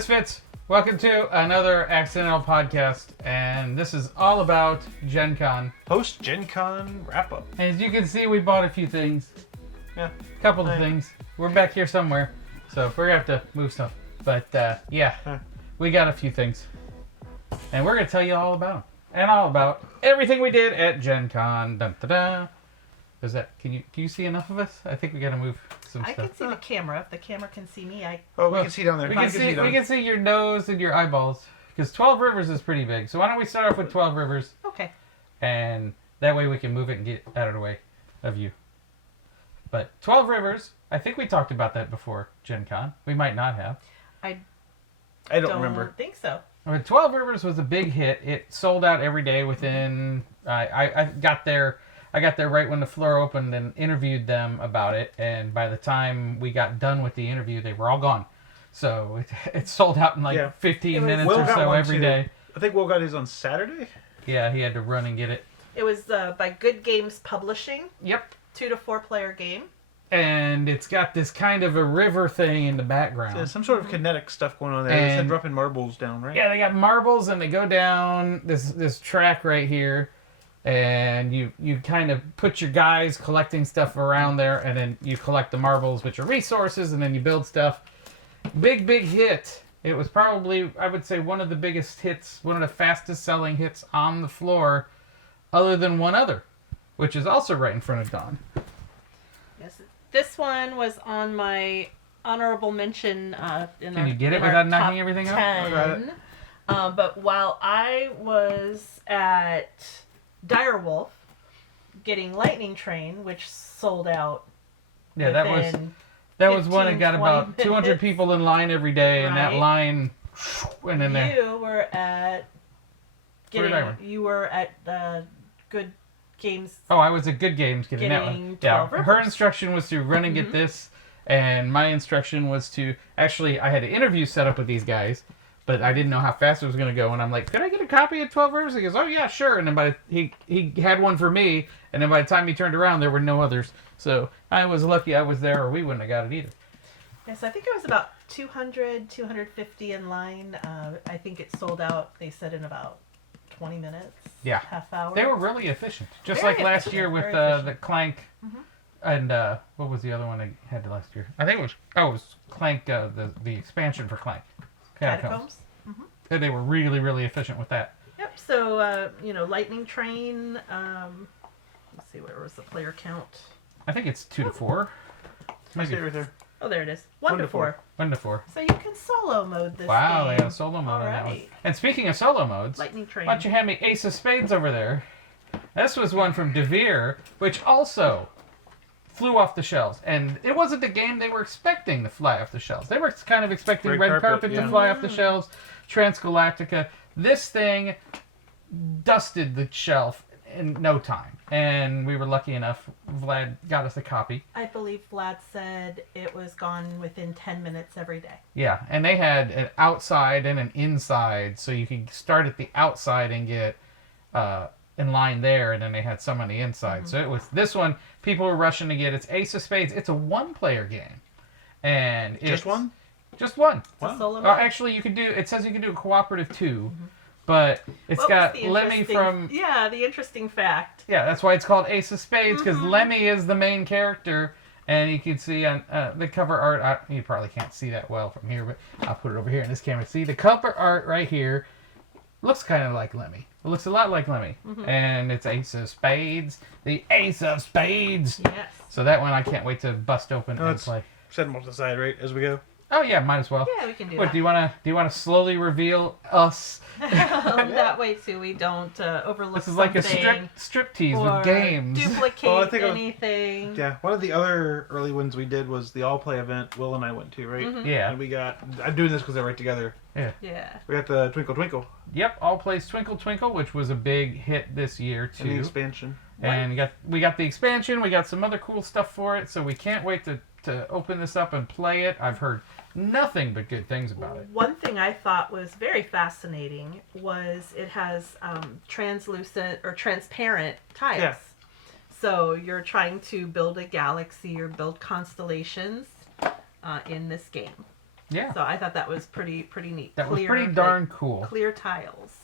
Misfits, welcome to another accidental podcast, and this is all about Gen Con. Post Gen Con wrap up. And as you can see, we bought a few things. Yeah. A couple of things. We're back here somewhere, so we're going to have to move stuff. But, we got a few things. And we're going to tell you all about them. And all about everything we did at Gen Con. Dun, da, da. Is that, can you see enough of us? I think we got to move some I stuff. can see the camera. If the camera can see me, we can see down there. We can see your nose and your eyeballs. Because 12 Rivers is pretty big. So why don't we start off with 12 Rivers? Okay. And that way we can move it and get it out of the way of you. But 12 Rivers, I think we talked about that before Gen Con. We might not have. I don't remember. Think so. I mean, 12 Rivers was a big hit. It sold out every day within... I got there right when the floor opened and interviewed them about it. And by the time we got done with the interview, they were all gone. So it sold out in 15 minutes Will or so every day. I think Will got his on Saturday. Yeah, he had to run and get it. It was by Good Games Publishing. Yep. 2 to 4 player game. And it's got this kind of a river thing in the background. So some sort of kinetic stuff going on there. They said dropping marbles down, right? Yeah, they got marbles and they go down this track right here. And you kind of put your guys collecting stuff around there, and then you collect the marbles, which are resources, and then you build stuff. Big hit. It was probably, I would say, one of the biggest hits, one of the fastest selling hits on the floor, other than one other, which is also right in front of Dawn. Yes, this one was on my honorable mention. Can you get it without knocking everything out? I got it. But while I was at Direwolf getting Lightning Train, which sold out. Yeah, that was one that got about 200 minutes. people in line every day, and that line went in there. You were at Good Games. Oh, I was at Good Games getting that one. Yeah, her instruction was to run and get this, and my instruction was to actually, I had an interview set up with these guys, but I didn't know how fast it was going to go, and I'm like, could I get a copy of 12 Rivers? He goes, oh yeah, sure. And then he had one for me, and then by the time he turned around, there were no others. So I was lucky I was there, or we wouldn't have got it either. Yes, I think it was about 250 in line. I think it sold out, they said, in about 20 minutes. Yeah. Half hour. They were really efficient. Just Very like last efficient, year with very efficient. the Clank, and what was the other one they had last year? I think it was Clank, the expansion for Clank. Catacombs. They were really, really efficient with that. Yep, so, Lightning Train, let's see, where was the player count? I think it's 2 to 4. I see it right there. Oh, there it is. 1 to 4. 1 to 4. So you can solo mode this Wow, game. they have a solo mode on that one. Alright. And speaking of solo modes, Lightning Train. why don't you hand me Ace of Spades over there? This was one from DeVere, which also flew off the shelves. And it wasn't the game they were expecting to fly off the shelves. They were kind of expecting Red Carpet to fly off the shelves, Transgalactica. This thing dusted the shelf in no time. And we were lucky enough, Vlad got us a copy. I believe Vlad said it was gone within 10 minutes every day. Yeah, and they had an outside and an inside, so you could start at the outside and get in line there, and then they had some on the inside. So it was this one, people were rushing to get. It's Ace of Spades. It's a one-player game. And it's... Just one? Just one. It's a solo mode. Actually, it says you can do a cooperative too. But it's got Lemmy from... Yeah, the interesting fact. Yeah, that's why it's called Ace of Spades, because Lemmy is the main character. And you can see on the cover art... you probably can't see that well from here, but I'll put it over here in this camera. See, the cover art right here looks kind of like Lemmy. It looks a lot like Lemmy. And it's Ace of Spades. The Ace of Spades! Yes. So that one I can't wait to bust open and play. Set them off the side, right, as we go? Oh yeah, might as well. Yeah, we can do What, that. do you wanna slowly reveal us? That way, too, we don't overlook This is like a strip tease with games. Duplicate anything. Yeah, one of the other early ones we did was the all-play event Will and I went to, right? Yeah. And I'm doing this because they're right together. Yeah. We got the Twinkle Twinkle. Yep, all plays Twinkle Twinkle, which was a big hit this year too. And the expansion. And we got the expansion. We got some other cool stuff for it. So we can't wait to open this up and play it. I've heard nothing but good things about it. One thing I thought was very fascinating was it has translucent or transparent tiles. Yeah. So you're trying to build a galaxy or build constellations in this game. Yeah. So I thought that was pretty neat. That was pretty darn cool. Clear tiles.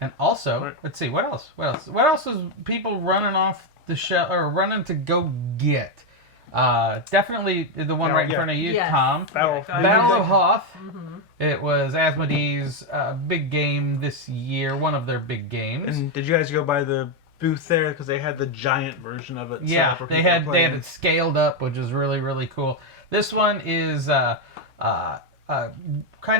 And also, let's see, what else? What else is people running off the shelf or running to go get? Definitely the one right in front of you, Yes. Tom. Battle of Hoth. Mm-hmm. It was Asmodee's big game this year, one of their big games. And did you guys go by the booth there because they had the giant version of it? Yeah, set up they where had people were playing? it scaled up, which is really cool. This one is kind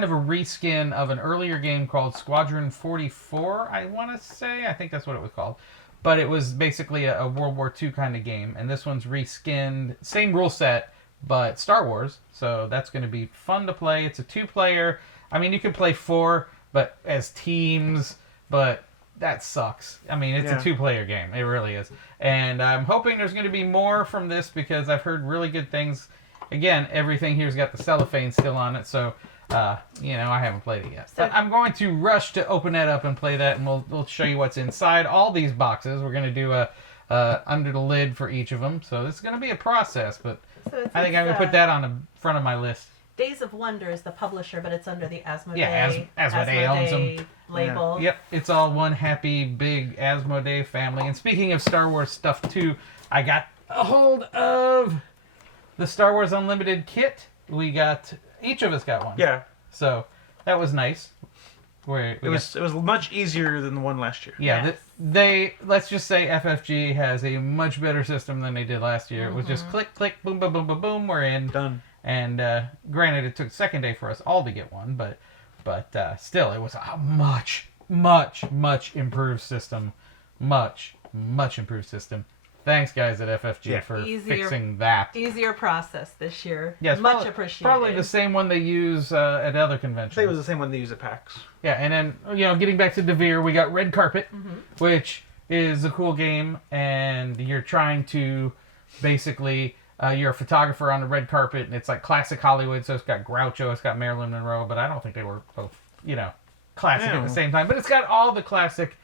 of a reskin of an earlier game called Squadron 44. I want to say, I think that's what it was called, but it was basically a World War II kind of game. And this one's reskinned, same rule set, but Star Wars. So that's going to be fun to play. It's a 2-player. I mean, you can play 4, but as teams, but that sucks. I mean, it's a 2-player game. It really is. And I'm hoping there's going to be more from this because I've heard really good things. Again, everything here's got the cellophane still on it, so, I haven't played it yet. But I'm going to rush to open that up and play that, and we'll show you what's inside all these boxes. We're going to do a under the lid for each of them, so this is going to be a process, but I think I'm going to put that on the front of my list. Days of Wonder is the publisher, but it's under the Asmodee, Asmodee owns them. label. Yep, it's all one happy, big Asmodee family. And speaking of Star Wars stuff, too, I got a hold of the Star Wars Unlimited kit. Each of us got one. Yeah. So, that was nice. It was much easier than the one last year. Yeah, Yes. let's just say FFG has a much better system than they did last year. It was just click, click, boom, boom, boom, boom, boom, we're in. Done. And granted, it took the second day for us all to get one, but still, it was a much improved system. Much improved system. Thanks, guys at FFG, for fixing that. Easier process this year. Yes, much appreciated. Probably the same one they use at other I conventions. think it was the same one they use at PAX. Yeah, and then, getting back to Devere, we got Red Carpet, which is a cool game, and you're trying to basically, you're a photographer on the red carpet, and it's like classic Hollywood, so it's got Groucho, it's got Marilyn Monroe, but I don't think they were both, classic at the same time. But it's got all the classic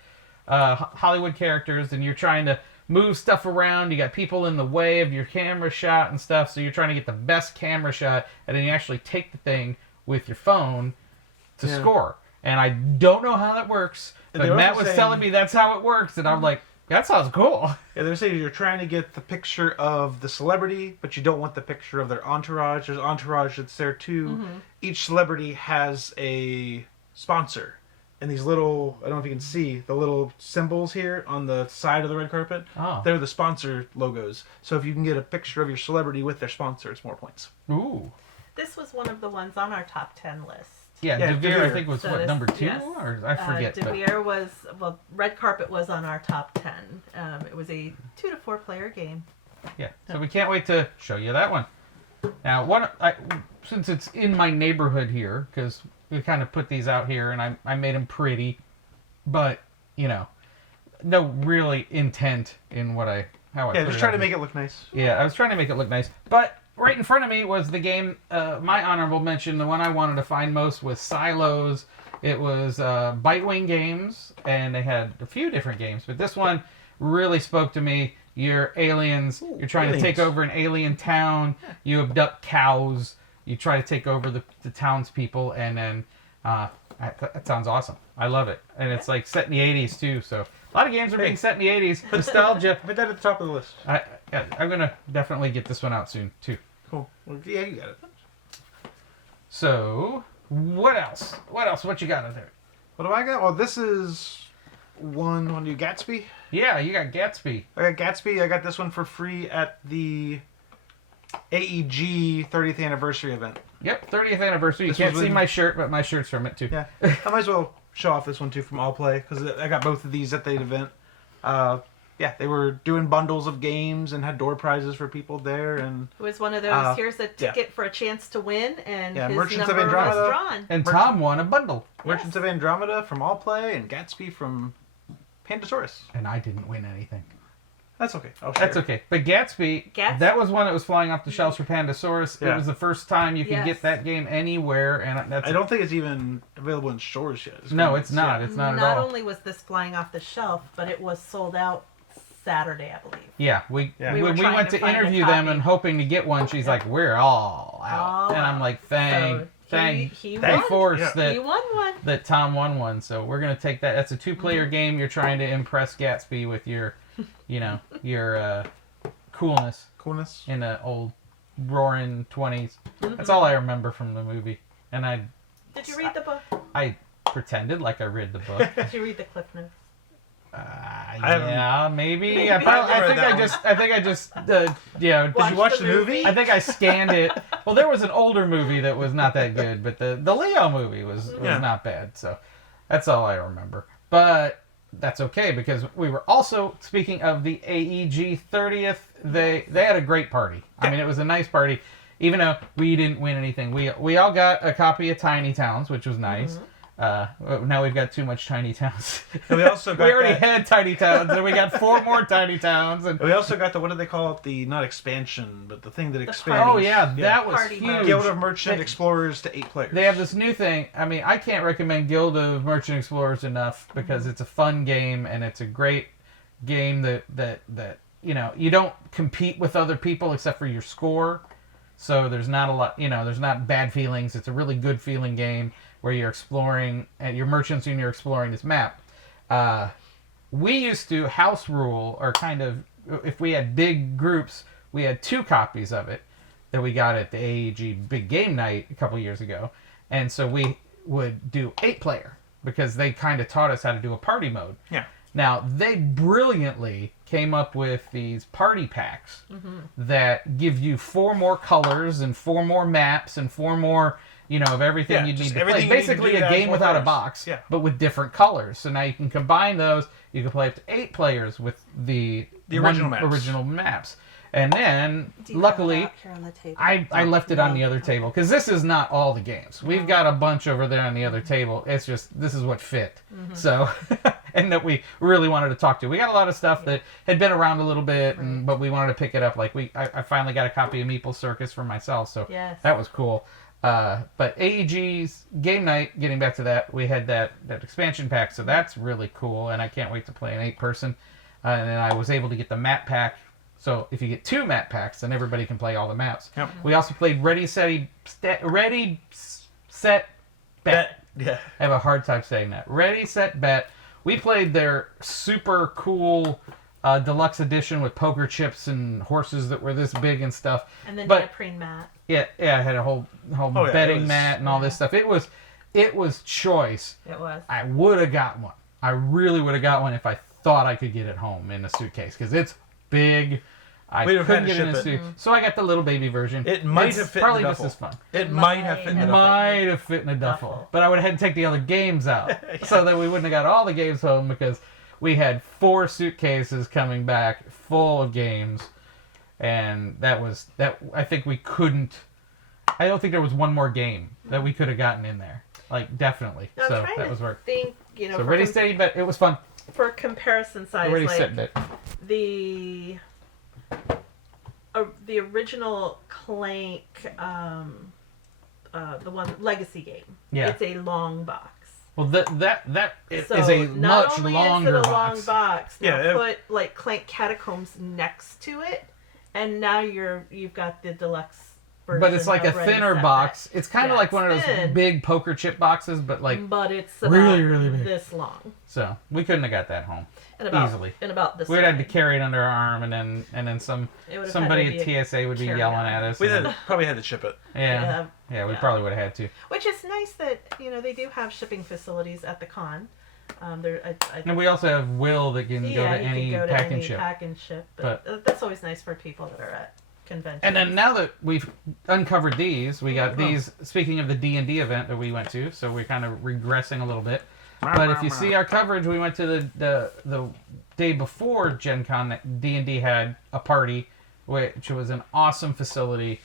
Hollywood characters, and you're trying to move stuff around. You got people in the way of your camera shot and stuff, so you're trying to get the best camera shot, and then you actually take the thing with your phone to score. And I don't know how that works, but Matt was telling me that's how it works, and I'm like, that sounds cool. Yeah, they're saying you're trying to get the picture of the celebrity, but you don't want the picture of their entourage. There's entourage that's there too. Each celebrity has a sponsor. And these little, I don't know if you can see, the little symbols here on the side of the red carpet, they're the sponsor logos. So if you can get a picture of your celebrity with their sponsor, it's more points. Ooh. This was one of the ones on our top 10 list. Yeah, Devere, I think, was, So number 2? yes. Or I forget. Devere was, Red Carpet was on our top 10. It was a 2 to 4 player game. Yeah, so we can't wait to show you that one. Now, since it's in my neighborhood here, because we kind of put these out here, and I made them pretty, but, no really intent in how I put it just trying to out make here. it look nice. Yeah, I was trying to make it look nice. But right in front of me was the game, my honorable mention, the one I wanted to find most was Silos. It was Bitewing Games, and they had a few different games, but this one really spoke to me. You're aliens. You're trying to take over an alien town. You abduct cows. You try to take over the townspeople, and then that sounds awesome. I love it. And it's like set in the 80s, too, so a lot of games are being set in the 80s. Nostalgia. Put that at the top of the list. I'm going to definitely get this one out soon, too. Cool. Well, yeah, you got it. So, what else? What you got in there? What do I got? Well, this is one you Gatsby. Yeah, you got Gatsby. I got Gatsby. I got this one for free at the AEG 30th anniversary event. Yep, 30th anniversary. You can't see my shirt, but my shirt's from it, too. Yeah. I might as well show off this one, too, from All Play, because I got both of these at the event. They were doing bundles of games and had door prizes for people there. And It was one of those, here's a ticket for a chance to win, and his Merchants of number was Andromeda. drawn. And Tom won a bundle. Merchants of Andromeda from All Play, and Gatsby from Pandasaurus. And I didn't win anything. That's okay. I'll share. That's okay. But Gatsby, that was one that was flying off the shelves for Pandasaurus. Yeah. It was the first time you could get that game anywhere, and I don't think it's even available in stores yet. No, it's not. It's not at all. Not only was this flying off the shelf, but it was sold out Saturday, I believe. Yeah, we We were when we trying went to to find a interview them copy. and hoping to get one, she's like, "We're all out," All and I'm out. like, So "Thank he thank won. force Yeah. that He won one. that Tom won one." So we're gonna take that. That's a 2-player game. You're trying to impress Gatsby with your, your coolness Coolness. in the old roaring 20s. That's all I remember from the movie, and Did you read the book? I pretended like I read the book. Did you read the Cliff Notes? haven't- Yeah, maybe. Maybe. I read think that I just, Did you watch the movie? I think I scanned it. Well, there was an older movie that was not that good, but the Leo movie was Yeah. not bad. So that's all I remember. But that's okay because we were also speaking of the AEG 30th. They had a great party. I mean, it was a nice party, even though we didn't win anything. We all got a copy of Tiny Towns, which was nice. Now we've got too much Tiny Towns. And we also got We already that- had Tiny Towns, and we got 4 more Tiny Towns. And We also got the, what do they call it? The, not expansion, but the thing that expands. oh yeah, that was Party huge. mode. Guild of Merchant They- Explorers to 8 players. They have this new thing. I mean, I can't recommend Guild of Merchant Explorers enough because it's a fun game and it's a great game that you don't compete with other people except for your score. So there's not a lot, there's not bad feelings. It's a really good feeling game where you're exploring and you're merchants and you're exploring this map. We used to house rule, or kind of, if we had big groups, we had 2 copies of it that we got at the AEG Big Game Night a couple years ago. And so we would do 8-player because they kind of taught us how to do a party mode. Yeah. Now, they brilliantly came up with these party packs that give you 4 more colors and 4 more maps and 4 more, of everything Yeah, you'd need just to everything play. you need to Basically, do a to add game more without a players. box, Yeah. but with different colors. So now you can combine those. You can play up to 8 players with the original maps. original maps. And then, Do you have luckily, that here on the table? I left it on No. the other table because this is not all the games. We've got a bunch over there on the other table. It's just this is what fit. So, and that we really wanted to talk to. We got a lot of stuff that had been around a little bit, but we wanted to pick it up. Like I finally got a copy of Meeple Circus for myself, so Yes. that was cool. But AEG's game night, getting back to that, we had that expansion pack, so that's really cool, and I can't wait to play an 8-person. And then I was able to get the map pack. So if you get 2 map packs, then everybody can play all the maps. Yep. We also played Ready, Set, Bet. Yeah. I have a hard time saying that. Ready, Set, Bet. We played their super cool deluxe edition with poker chips and horses that were this big and stuff. And then But- neoprene mat. Yeah, I had a whole Oh, yeah, betting it was- mat and all this stuff. It was choice. It was. I would have got one. I really would have got one if I thought I could get it home in a suitcase because it's big. I We'd have couldn't had get to it in a ship suit, Mm-hmm. so I got the little baby version. It might It's have fit in probably the just duffel. as fun. It might have fit in the Might duffel. Might have fit in a duffel, Duffel. but I would have had to take the other games out, so that we wouldn't have got all the games home because we had 4 suitcases coming back full of games, and that. I think we couldn't. I don't think there was one more game that we could have gotten in there. Like definitely. Now, I'm So trying that to was work. think, So for, ready, steady, bet. It was fun. for comparison size, Ready, like set, bet. the original Clank, the one Legacy game. Yeah. It's a long box. Well, that is So a not much only longer is it a box. long box, now Yeah, it- put like Clank Catacombs next to it, and now you've got the deluxe version. But it's like a of Ready, thinner Set, box. It's kind of Yeah, like one of it's those thin. big poker chip boxes, but like but it's about really, really big. this long So we couldn't have got that home and about easily. and about this. We'd had to wide. carry it under our arm, and then It would have somebody had to at be a TSA would be carry-on. yelling at us. We and probably had to ship it. yeah, we yeah. probably would have had to. Which is nice that they do have shipping facilities at the con. And we also have Will that can go to you any can go to pack any and ship. pack and ship, but that's always nice for people that are at conventions. And then now that we've uncovered these, we got Oh. these. Speaking of the D&D event that we went to, so we're kind of regressing a little bit. But if you see our coverage, we went to the day before Gen Con. D&D had a party, which was an awesome facility.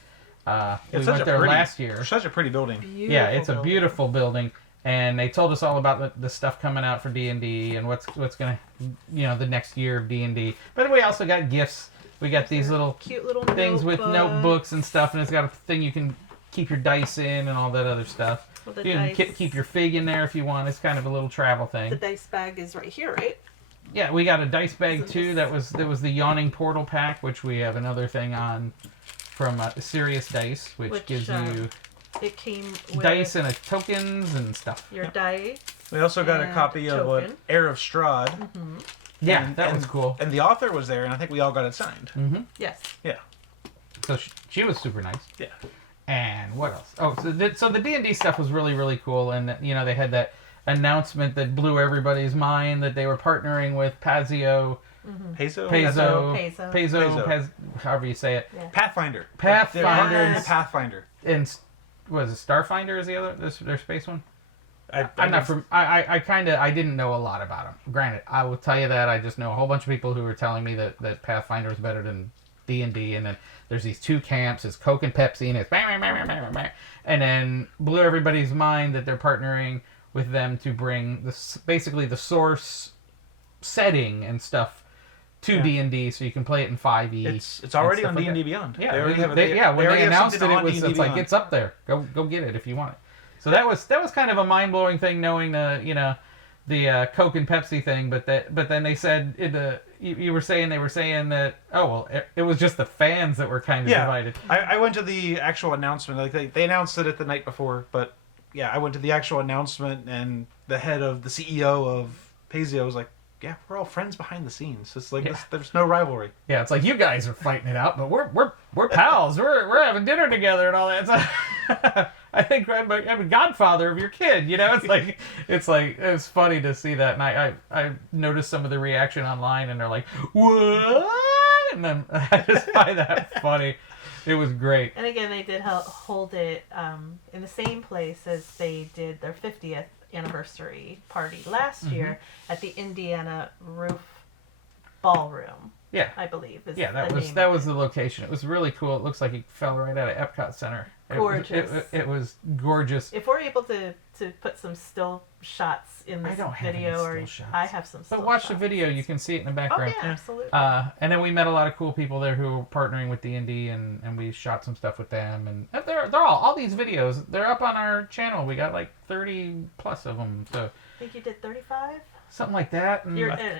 We It's went such there a pretty, last year. Such a pretty building. Beautiful Yeah, it's a building. beautiful building, and they told us all about the stuff coming out for D&D and what's gonna, the next year of D&D. But we also got gifts. We got these little cute little things with notebooks and stuff, and it's got a thing you can keep your dice in and all that other stuff. With the You can dice. keep your fig in there if you want. It's kind of a little travel The thing. dice bag is right here, right? Yeah, we got a dice bag Isn't too. this- That was the Yawning Portal pack, which we have another thing on from Serious Dice, which gives you It came with dice and tokens and stuff. your dice. We also got a And copy of token. Heir of Strahd. Yeah, and, that and, was cool. And the author was there, and I think we all got it signed. Mm-hmm. Yes. Yeah. So she was super nice. Yeah. And what else? Oh, so the D&D stuff was really, really cool. And, you know, they had that announcement that blew everybody's mind that they were partnering with Pazio, Peso? however you say it. Yeah. Pathfinder. Pathfinder. They're partnering with Pathfinder. And was it Starfinder is the other, their space one? I I didn't know a lot about them. Granted, I will tell you that I just know a whole bunch of people who were telling me that Pathfinder is better than D&D, and then there's these two camps, it's Coke and Pepsi, and it's and then blew everybody's mind that they're partnering with them to bring basically the source setting and stuff to D&D, so you can play it in 5e. It's already on like D&D that. Beyond. Yeah, They already have it. when they announced it, something it on was D&D it's like Beyond. it's up there. Go get it if you want it. So that was kind of a mind blowing thing, knowing the Coke and Pepsi thing. But then they said you were saying they were saying that it was just the fans that were kind of divided. I went to the actual announcement. Like they announced it at the night before, but yeah, I went to the actual announcement, and the head of the CEO of Pazio was like, "Yeah, we're all friends behind the scenes. It's like there's no rivalry." Yeah, it's like you guys are fighting it out, but we're pals. We're having dinner together and all that. It's like, I think I'm a godfather of your kid. You know, it's funny to see that, and I noticed some of the reaction online, and they're like, "What?" And then I just find that funny. It was great. And again, they did hold it in the same place as they did their 50th anniversary party last year at the Indiana Roof Ballroom. Yeah, I believe. That was the location. It was really cool. It looks like it fell right out of Epcot Center. Gorgeous. It was gorgeous. If we're able to put some still shots in this I don't have video, any or still shots. I have some. Still But watch shots. the video. You can see it in the Oh background. yeah, absolutely. And then we met a lot of cool people there who were partnering with D&D, and we shot some stuff with them. And they're all these videos. They're up on our channel. We got like 30 plus of them. So I think you did 35. something like that. And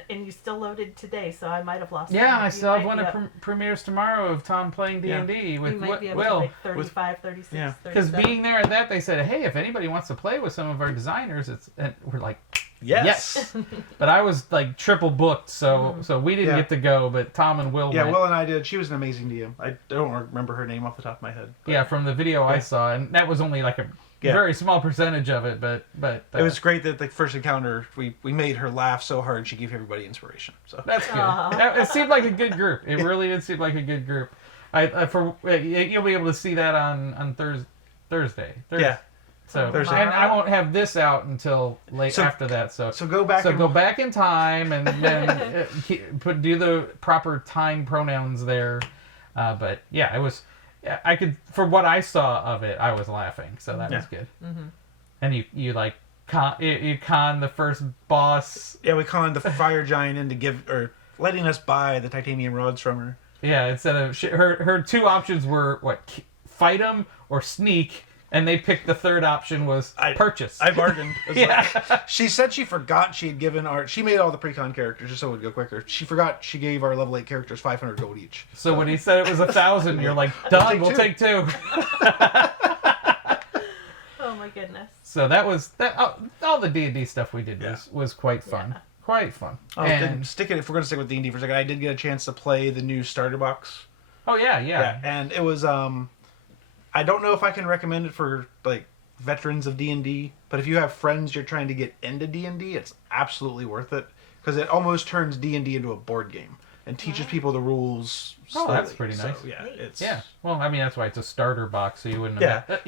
And you still loaded today, so I might have lost. yeah, count. I You still have might one be that up- premieres tomorrow of Tom playing D&D You with might be able to Will. like 35, 36, Yeah. 'Cause 37. being there at that, they said, "Hey, if anybody wants to play with some of our designers," and we're like, Yes. But I was like triple booked, so we didn't Yeah. get to go. But Tom and Will Yeah, went. Will and I did. She was an amazing DM. I don't remember her name off the top of my head. But Yeah, from the video I saw, and that was only like a very small percentage of it. But it was great that the first encounter we made her laugh so hard she gave everybody inspiration. So that's good. Aw. It seemed like a good group. It really did seem like a good group. You'll be able to see that on Thursday. Yeah. So Thursday. and I won't have this out until late after that. So go back. So and, go back in time and then do the proper time pronouns there. But yeah, it was. I could, for what I saw of it, I was laughing. So that was good. Mm-hmm. And you like con the first boss. Yeah, we conned the fire giant into letting us buy the titanium rods from her. Yeah, instead of her two options were fight him or sneak. And they picked the third option was purchase. I bargained. Yeah. She said she forgot she had given she made all the pre-con characters just so it would go quicker. She forgot she gave our level 8 characters 500 gold each. So when he said it was 1,000, you're like, done, we'll take two. Oh my goodness. So that was all the D&D stuff we did was quite fun. Yeah. Quite fun. If we're going to stick with D&D for a second, I did get a chance to play the new starter box. Oh yeah. And it was I don't know if I can recommend it for like veterans of D&D, but if you have friends you're trying to get into D&D, it's absolutely worth it because it almost turns D&D into a board game and teaches people the rules slowly. Oh, that's pretty nice. So, yeah, it's Well, I mean that's why it's a starter box, so you wouldn't. But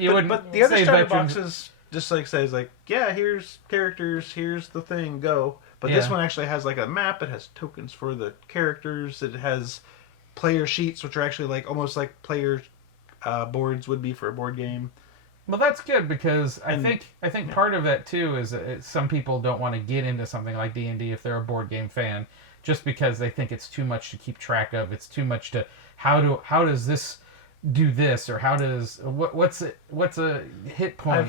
the other say starter veterans- boxes just like says like, yeah, here's characters, here's the thing, go. But this one actually has like a map. It has tokens for the characters. It has player sheets, which are actually like almost like player boards would be for a board game. Well, that's good because I think part of that too is that some people don't want to get into something like D&D if they're a board game fan, just because they think it's too much to keep track of. It's too much to how does this do this, or how does what's a hit point?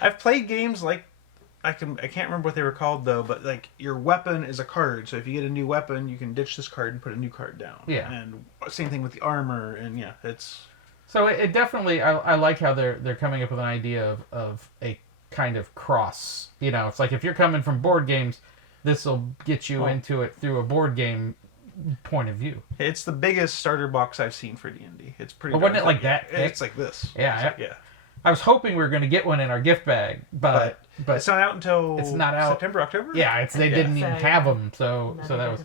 I've played games like I can't remember what they were called though, but like your weapon is a card. So if you get a new weapon, you can ditch this card and put a new card down. Yeah. And same thing with the armor, and yeah, it's. So it definitely, I like how they're coming up with an idea of a kind of cross. You know, it's like if you're coming from board games, this will get you into it through a board game point of view. It's the biggest starter box I've seen for D&D. It's pretty. But wasn't it like that? It's like this. Yeah, Yeah. I was hoping we were going to get one in our gift bag, but it's not out until it's not out. September, October. Yeah, they didn't even have them, so that was.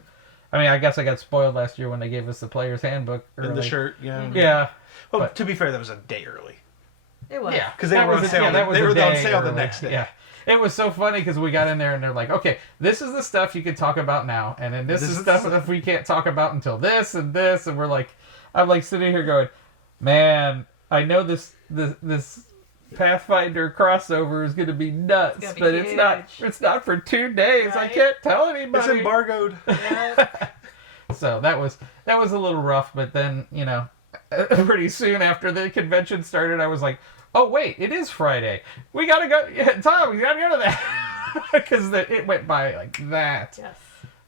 I mean, I guess I got spoiled last year when they gave us the player's handbook early. And the shirt, yeah. Yeah. Well, to be fair, that was a day early. It was. Yeah, because they were on sale. They were on sale the next day. Yeah. It was so funny because we got in there and they're like, okay, this is the stuff you can talk about now, and then this is stuff that we can't talk about until this, and we're like, I'm like sitting here going, man, I know this Pathfinder crossover is going to be nuts, but it's not for 2 days. Right? I can't tell anybody. It's embargoed. So that was a little rough, but then, you know, pretty soon after the convention started, I was like, oh wait, it is Friday. We gotta go, Tom. We gotta go to that because it went by like that. Yes.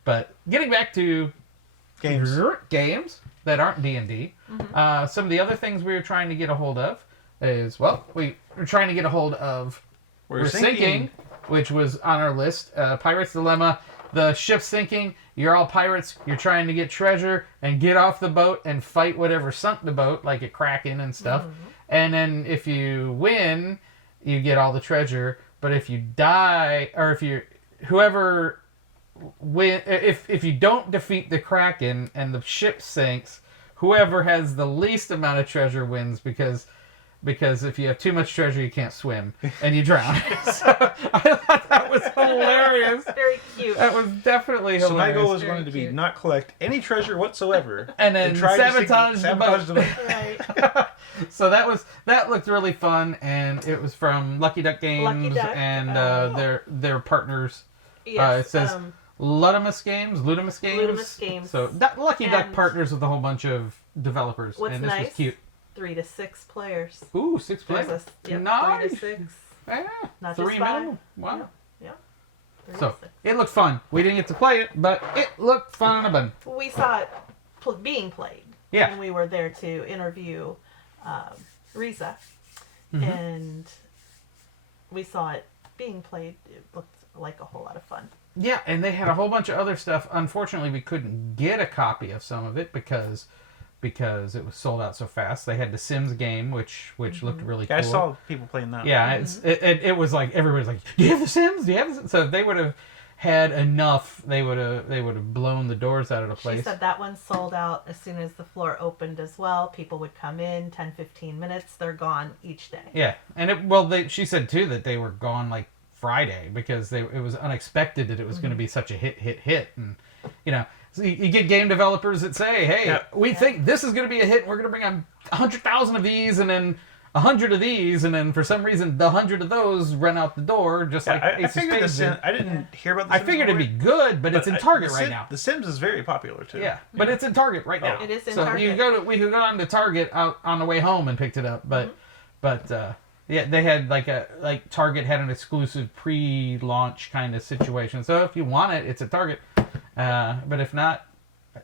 But getting back to games that aren't D&D, some of the other things we were trying to get a hold of is we were trying to get a hold of. We're sinking, which was on our list. Pirate's Dilemma. The ship's sinking. You're all pirates. You're trying to get treasure and get off the boat and fight whatever sunk the boat, like a kraken and stuff. And then if you win, you get all the treasure. But if you die, or if you don't defeat the kraken and the ship sinks, whoever has the least amount of treasure wins because if you have too much treasure, you can't swim and you drown. So I thought that was hilarious. Very cute. That was definitely hilarious. So my goal is going to be not collect any treasure whatsoever, and then sabotage the boat. Right. So that looked really fun, and it was from Lucky Duck Games and their partners. Yes, it says Ludimus Games. So Lucky Duck partners with a whole bunch of developers, and this was cute. 3 to 6 players. Ooh, 6 players. Nice. 3 to 6. Yeah. Not 3 just 5. minimum. Wow. Yeah. So it looked fun. We didn't get to play it, but it looked fun. We saw it being played. Yeah. And we were there to interview Riza, and we saw it being played. It looked like a whole lot of fun. Yeah, and they had a whole bunch of other stuff. Unfortunately, we couldn't get a copy of some of it because it was sold out so fast. They had the Sims game, which looked really cool. I saw people playing that. Yeah, it was like everybody's like, "Do you have the Sims? Do you have the Sims?" So if they would have had enough, they would have blown the doors out of the place. She said that one sold out as soon as the floor opened as well. People would come in 10-15 minutes. They're gone each day. Yeah, and she said too that they were gone like Friday because it was unexpected that it was going to be such a hit, and you know. So you get game developers that say, "Hey, we think this is going to be a hit. And we're going to bring on 100,000 of these, and then 100 of these, and then for some reason the 100 of those run out the door, just like Ace of Spades." I didn't hear about. I figured it'd be good, but it's in Target right now. The Sims is very popular too. Yeah, but it's in Target right now. It is in Target. So we could go down to Target out on the way home and picked it up, but yeah, they had like Target had an exclusive pre-launch kind of situation. So if you want it, it's at Target. But if not,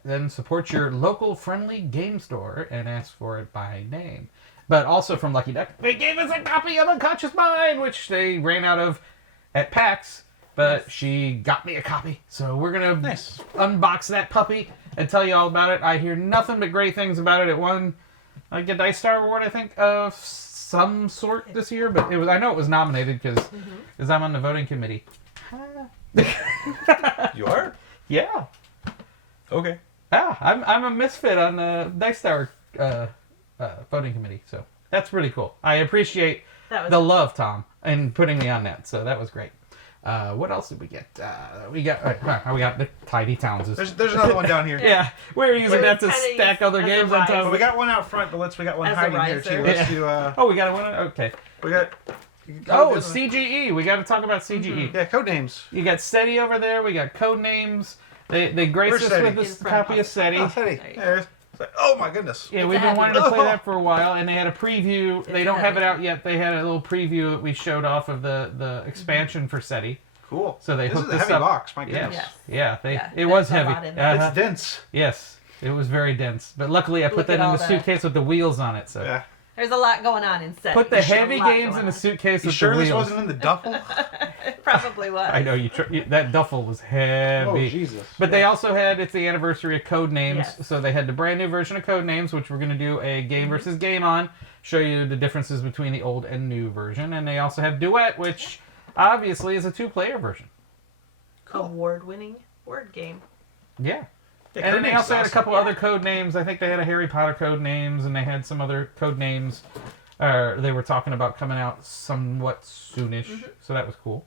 then support your local friendly game store and ask for it by name. But also from Lucky Duck, they gave us a copy of Unconscious Mind, which they ran out of at PAX. But she got me a copy, so we're gonna unbox that puppy and tell you all about it. I hear nothing but great things about it. It won a Dice Star Award, I think, of some sort this year. But I know it was nominated because I'm on the voting committee. You are? Yeah. Okay. Yeah, I'm a misfit on the Dice Tower voting committee, so that's pretty cool. I appreciate the love, Tom, and putting me on that. So that was great. What else did we get? We got the Tidy Towns. There's another one down here. Yeah, we're using that to stack other games on top. Well, we got one out front, but we got one hiding here too. Let's do. Oh, we got one. Okay. We got. It's CGE. We got to talk about CGE. Yeah, Codenames. You got SETI over there. We got Codenames. They graced us with this copy of SETI. Oh, SETI. It's like, oh my goodness. Yeah, It's we've a been heavy wanting to one. play that for a while, and they had a preview. They don't have it heavy. out yet. They had a little preview that we showed off of the expansion for SETI. Cool. So they this hooked is a us heavy up. box. My Yeah, goodness. Yes. yeah. Yeah, It was there's a heavy. lot in there. It's dense. Yes, it was very dense. But luckily, I put Look that at in all the the- suitcase with the wheels on it. So Yeah. There's a lot going on in set. put the heavy games in the suitcase You with sure the this wheels. wasn't in the duffel? It probably was. I know that duffel was heavy. Oh, Jesus. But they also had, it's the anniversary of Code Names, Yes. so they had the brand new version of Code Names, which we're going to do a game versus game on, show you the differences between the old and new version. And they also have Duet, which obviously is a 2-player version. Award-winning word game. Yeah. Yeah, And then they Codenames also is had a awesome. couple other Code Names. I think they had a Harry Potter Code Names, and they had some other Code Names. They were talking about coming out somewhat soonish, so that was cool.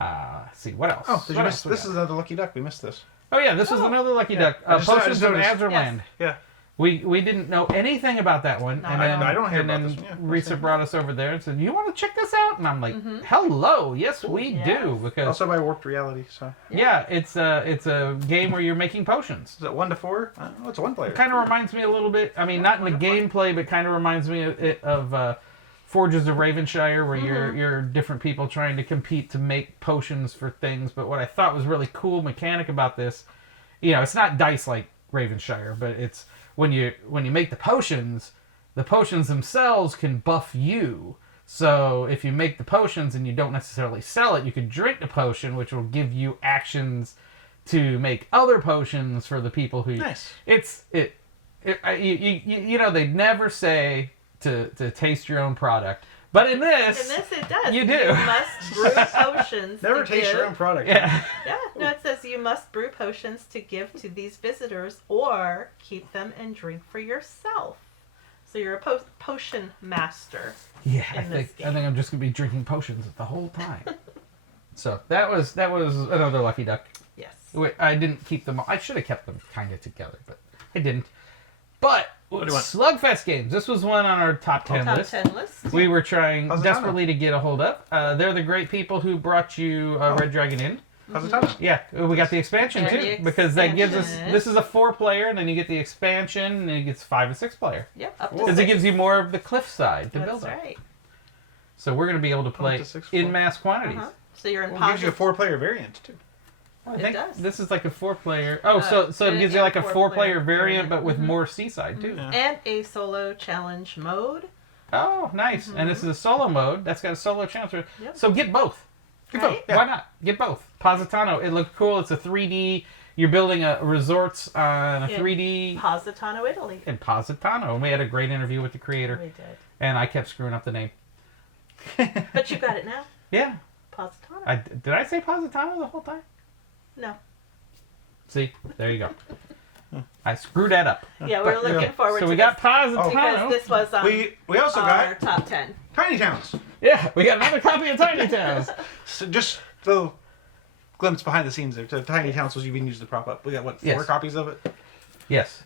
Let's see, what else? Oh, did you What miss? else we This got? is another lucky duck. We missed this. Oh yeah, this was another Lucky Yeah. Duck. I just Potions of noticed. Azurland. Yeah. We didn't know anything about that one, No, and I then don't hear and about then this one. Yeah, Risa that's brought us over there and said, "You want to check this out?" And I'm like, "Hello, yes, we Yes. do." Because Also by Warped Reality. So yeah, it's a game where you're making potions. is it 1 to 4? Oh, it's a 1 player. It kind of reminds me a little bit. I mean, not in the gameplay, but kind of reminds me of Forges of Ravenshire, where you're different people trying to compete to make potions for things. But what I thought was really cool mechanic about this, it's not dice like Ravenshire, but it's when you make the potions themselves can buff you. So if you make the potions and you don't necessarily sell it, you can drink the potion, which will give you actions to make other potions for the people who. Nice. They'd never say to taste your own product, but in this, it does. you do. You must brew potions. Never to taste give. your own product. yeah, Yeah, no, it says you must brew potions to give to these visitors or keep them and drink for yourself. So you're a potion master. yeah. In I this think game. I'm just gonna be drinking potions the whole time. So that was another lucky duck. Yes. I didn't keep them. I should have kept them kind of together, but I didn't. But do you want? Slugfest games. This was one on our top 10 Top list. 10 list. We were trying Positano. desperately to get a hold of. They're the great people who brought you Red Dragon Inn. How's it done? Yeah, we got the expansion And too, the because that gives us. expansion. This is a 4-player, and then you get the expansion, and it gets 5 and 6-player. Yep, up to Cool. Because it 6. gives you more of the cliffside to That's build on. right. So we're going to be able to play to 6 in mass quantities. Uh-huh. So you're in Well, it gives you a positive. 4-player variant too. I It think does. this is like a 4-player. Oh, so it and gives you like a 4-player 4-player variant, but with Mhm. more seaside too. Yeah. And a solo challenge mode. Oh, nice! And this is a solo mode. That's got a solo challenge. Yep. So get both. Get Right? both. Yeah. Why not? Get both. Positano. It looked cool. It's a 3D. You're building a resorts on a In 3D Positano, Italy. in Positano. And we had a great interview with the creator, We did. and I kept screwing up the name. But you got it now. Yeah. Positano. Did I say Positano the whole time? No. See, there you go. I screwed that up. Yeah, we're looking forward So to we got this Positano. because this was on We also our got top 10. Tiny Towns. Yeah, we got another copy of Tiny Towns. So just the glimpse behind the scenes there. So Tiny Towns was even used to prop up. We got what 4 Yes. copies of it. Yes.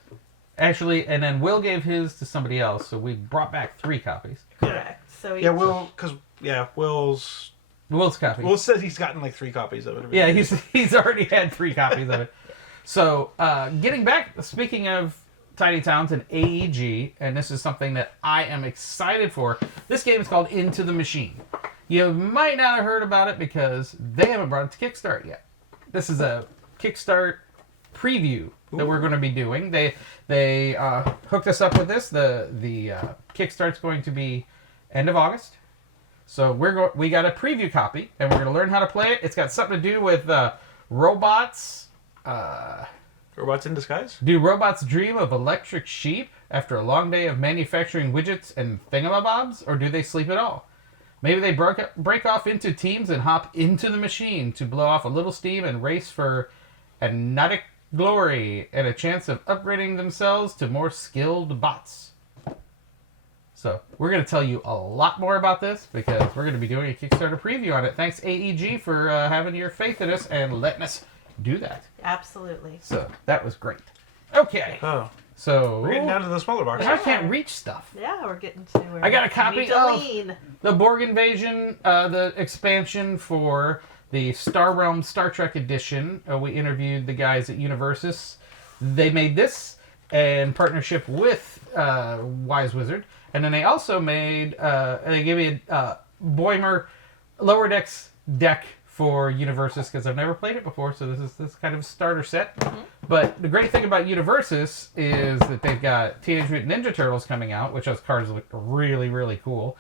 Actually, and then Will gave his to somebody else, so we brought back 3 copies. Correct. So Yeah, Will's copy. Will says he's gotten like 3 copies of it. Yeah, he's already had 3 copies of it. So, getting back, speaking of Tiny Towns and AEG, and this is something that I am excited for. This game is called Into the Machine. You might not have heard about it because they haven't brought it to Kickstarter yet. This is a Kickstart preview that we're going to be doing. They hooked us up with this. The Kickstart's going to be end of August. So we got a preview copy, and we're going to learn how to play it. It's got something to do with robots. Robots in Disguise. Do robots dream of electric sheep after a long day of manufacturing widgets and thingamabobs, or do they sleep at all? Maybe they break off into teams and hop into the machine to blow off a little steam and race for anodic glory and a chance of upgrading themselves to more skilled bots. So, we're going to tell you a lot more about this because we're going to be doing a Kickstarter preview on it. Thanks, AEG, for having your faith in us and letting us do that. Absolutely. So, that was great. Okay. Oh, So, we're getting down to the smaller box. I can't reach stuff. Yeah, we're getting to where I got a we copy need to of- lean. The Borg Invasion, the expansion for the Star Realm Star Trek edition. We interviewed the guys at Universus. They made this. in partnership with Wise Wizard. And then they also made, they gave me a Boimer Lower Decks deck for Universus, because I've never played it before, so this is this kind of a starter set. But the great thing about Universus is that they've got Teenage Mutant Ninja Turtles coming out, which those cards look really, really cool.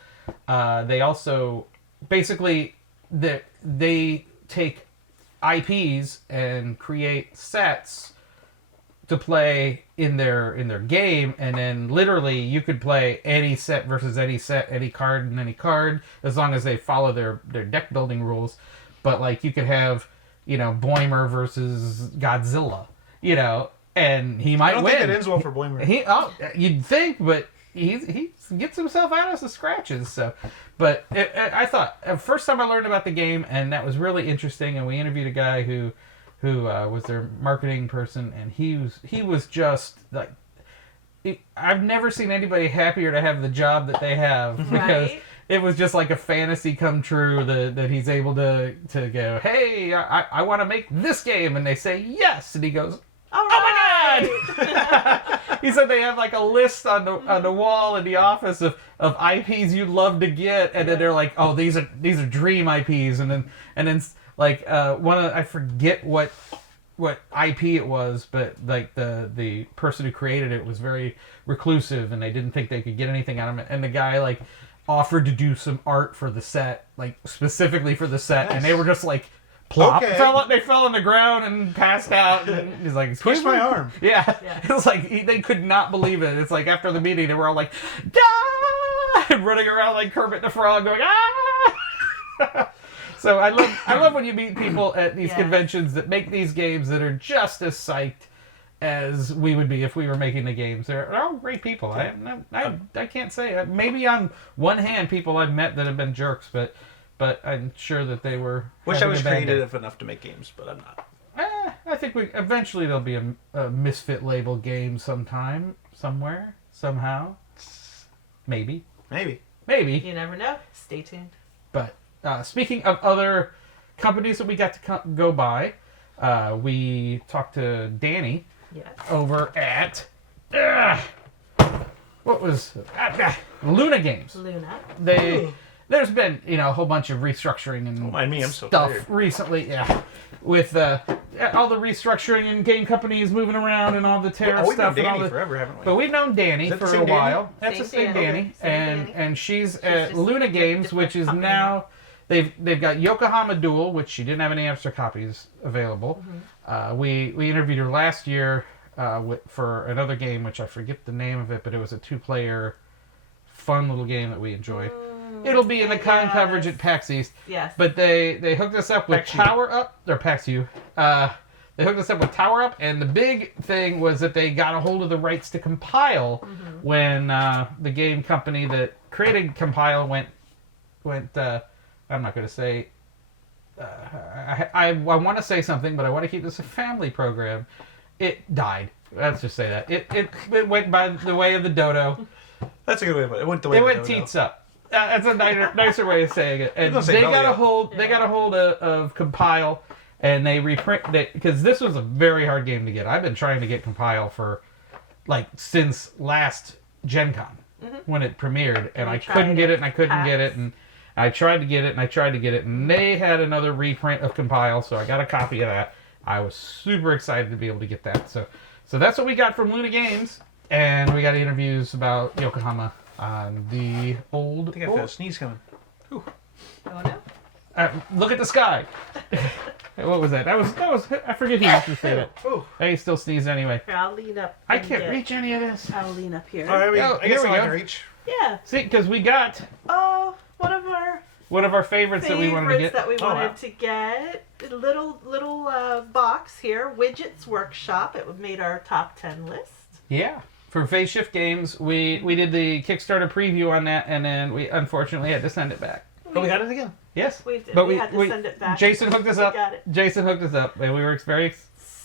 They also, basically, they take IPs and create sets to play in their game, and then literally you could play any set versus any set, any card and any card, as long as they follow their deck building rules. But like you could have, Boimer versus Godzilla, and he might win. I don't think it ends well for Boimer. You'd think, but he gets himself out of some scratches. So, but I thought first time I learned about the game, and that was really interesting. And we interviewed a guy who was their marketing person, and he was just like, I've never seen anybody happier to have the job that they have, because it was just like a fantasy come true that he's able to go, hey, I want to make this game, and they say yes, and he goes, All right. oh my God! He said they have like a list on the wall in the office of IPs you'd love to get, and then they're like, oh, these are dream IPs, and then like I forget what IP it was, but like the person who created it was very reclusive, and they didn't think they could get anything out of it, and the guy like offered to do some art for the set, like specifically for the set, and they were just like plop. Okay. They fell on the ground and passed out, and he's like, Push my arm. Yeah. It was like they could not believe it. It's like after the meeting they were all like, "Ah!" and running around like Kermit the Frog going, "Ah!" So I love when you meet people at these conventions that make these games that are just as psyched as we would be if we were making the games. They're all great people. I can't say. Maybe on one hand, people I've met that have been jerks, but I'm sure that they were. Wish I was creative enough to make games, but I'm not. I think eventually there'll be a Misfit label game sometime, somewhere, somehow. Maybe. You never know. Stay tuned. But speaking of other companies that we got to go by, we talked to Danny over at Luna Games. There's been a whole bunch of restructuring and Don't mind me, I'm so stuff tired. recently. With all the restructuring and game companies moving around and all the tariff We've stuff. known And all Danny the, forever, haven't we? But we've known Danny Is that the for a same Danny? while. That's the same Danny. And she's at Luna Games, which is now they've got Yokohama Duel, which she didn't have any extra copies available. We interviewed her last year for another game, which I forget the name of it, but it was a 2-player fun little game that we enjoyed. It'll be in the con coverage at PAX East. Yes. But they hooked us up with Tower Up, or PAX U. They hooked us up with Tower Up, and the big thing was that they got a hold of the rights to Compile when the game company that created Compile went. I'm not going to say. I want to say something, but I want to keep this a family program. It died. Let's just say that it went by the way of the dodo. That's a good way to put it. It went the way of the dodo. Teats up. That's a nicer way of saying it. And they got a hold. They got a hold of Compile, and they reprint because this was a very hard game to get. I've been trying to get Compile for since last Gen Con when it premiered, and I couldn't get it, and I couldn't get it, and I tried to get it, and I tried to get it, and they had another reprint of Compile, so I got a copy of that. I was super excited to be able to get that. So that's what we got from Luna Games, and we got interviews about Yokohama. On the old. I think I felt a sneeze coming. Oh no! Look at the sky. What was that? That was. I forget who used to say that. Oh. He still sneezed anyway. Here, I'll lean up. I can't reach any of this. I'll lean up here. I guess I can reach. Yeah. See, because we got one of our favorites that we wanted to get. To get. A little box here. Widgets Workshop. It made our top 10 list. Yeah. For Phase Shift Games, we did the Kickstarter preview on that, and then we unfortunately had to send it back. But we got it again. Yes. We did. But we had to send it back. Jason hooked us up. We got it. Jason hooked us up, and we were very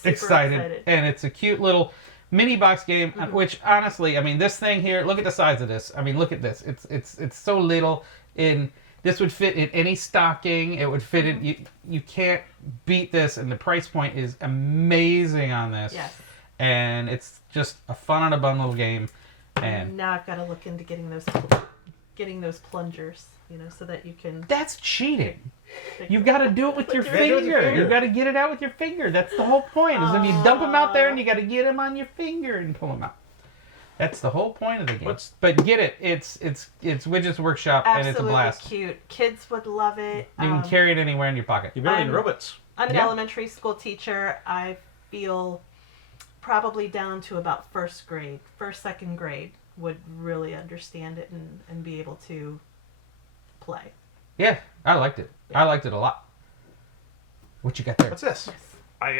excited. And it's a cute little mini box game, which honestly, I mean, this thing here, look at the size of this. I mean, look at this. It's so little. This would fit in any stocking. It would fit in. You can't beat this, and the price point is amazing on this. Yes. and it's just a fun on a bundle game. And And now I've got to look into getting those plungers, so that you can. that's cheating. pick You them got to up. do it with your You gotta do it with your finger. You finger. got to get it out with your finger. That's the whole point. Is when you dump them out there and you got to get them on your finger and pull them out. That's the whole point of the game. But get it. It's Widgets Workshop and it's a Absolutely blast. cute. Kids would love it. You can carry it anywhere in your pocket. You're building I'm- robots. I'm an Yeah. elementary school teacher. I feel probably down to about first, second grade would really understand it and be able to play. Yeah, I liked it. I liked it a lot. What you got there? What's this? Yes.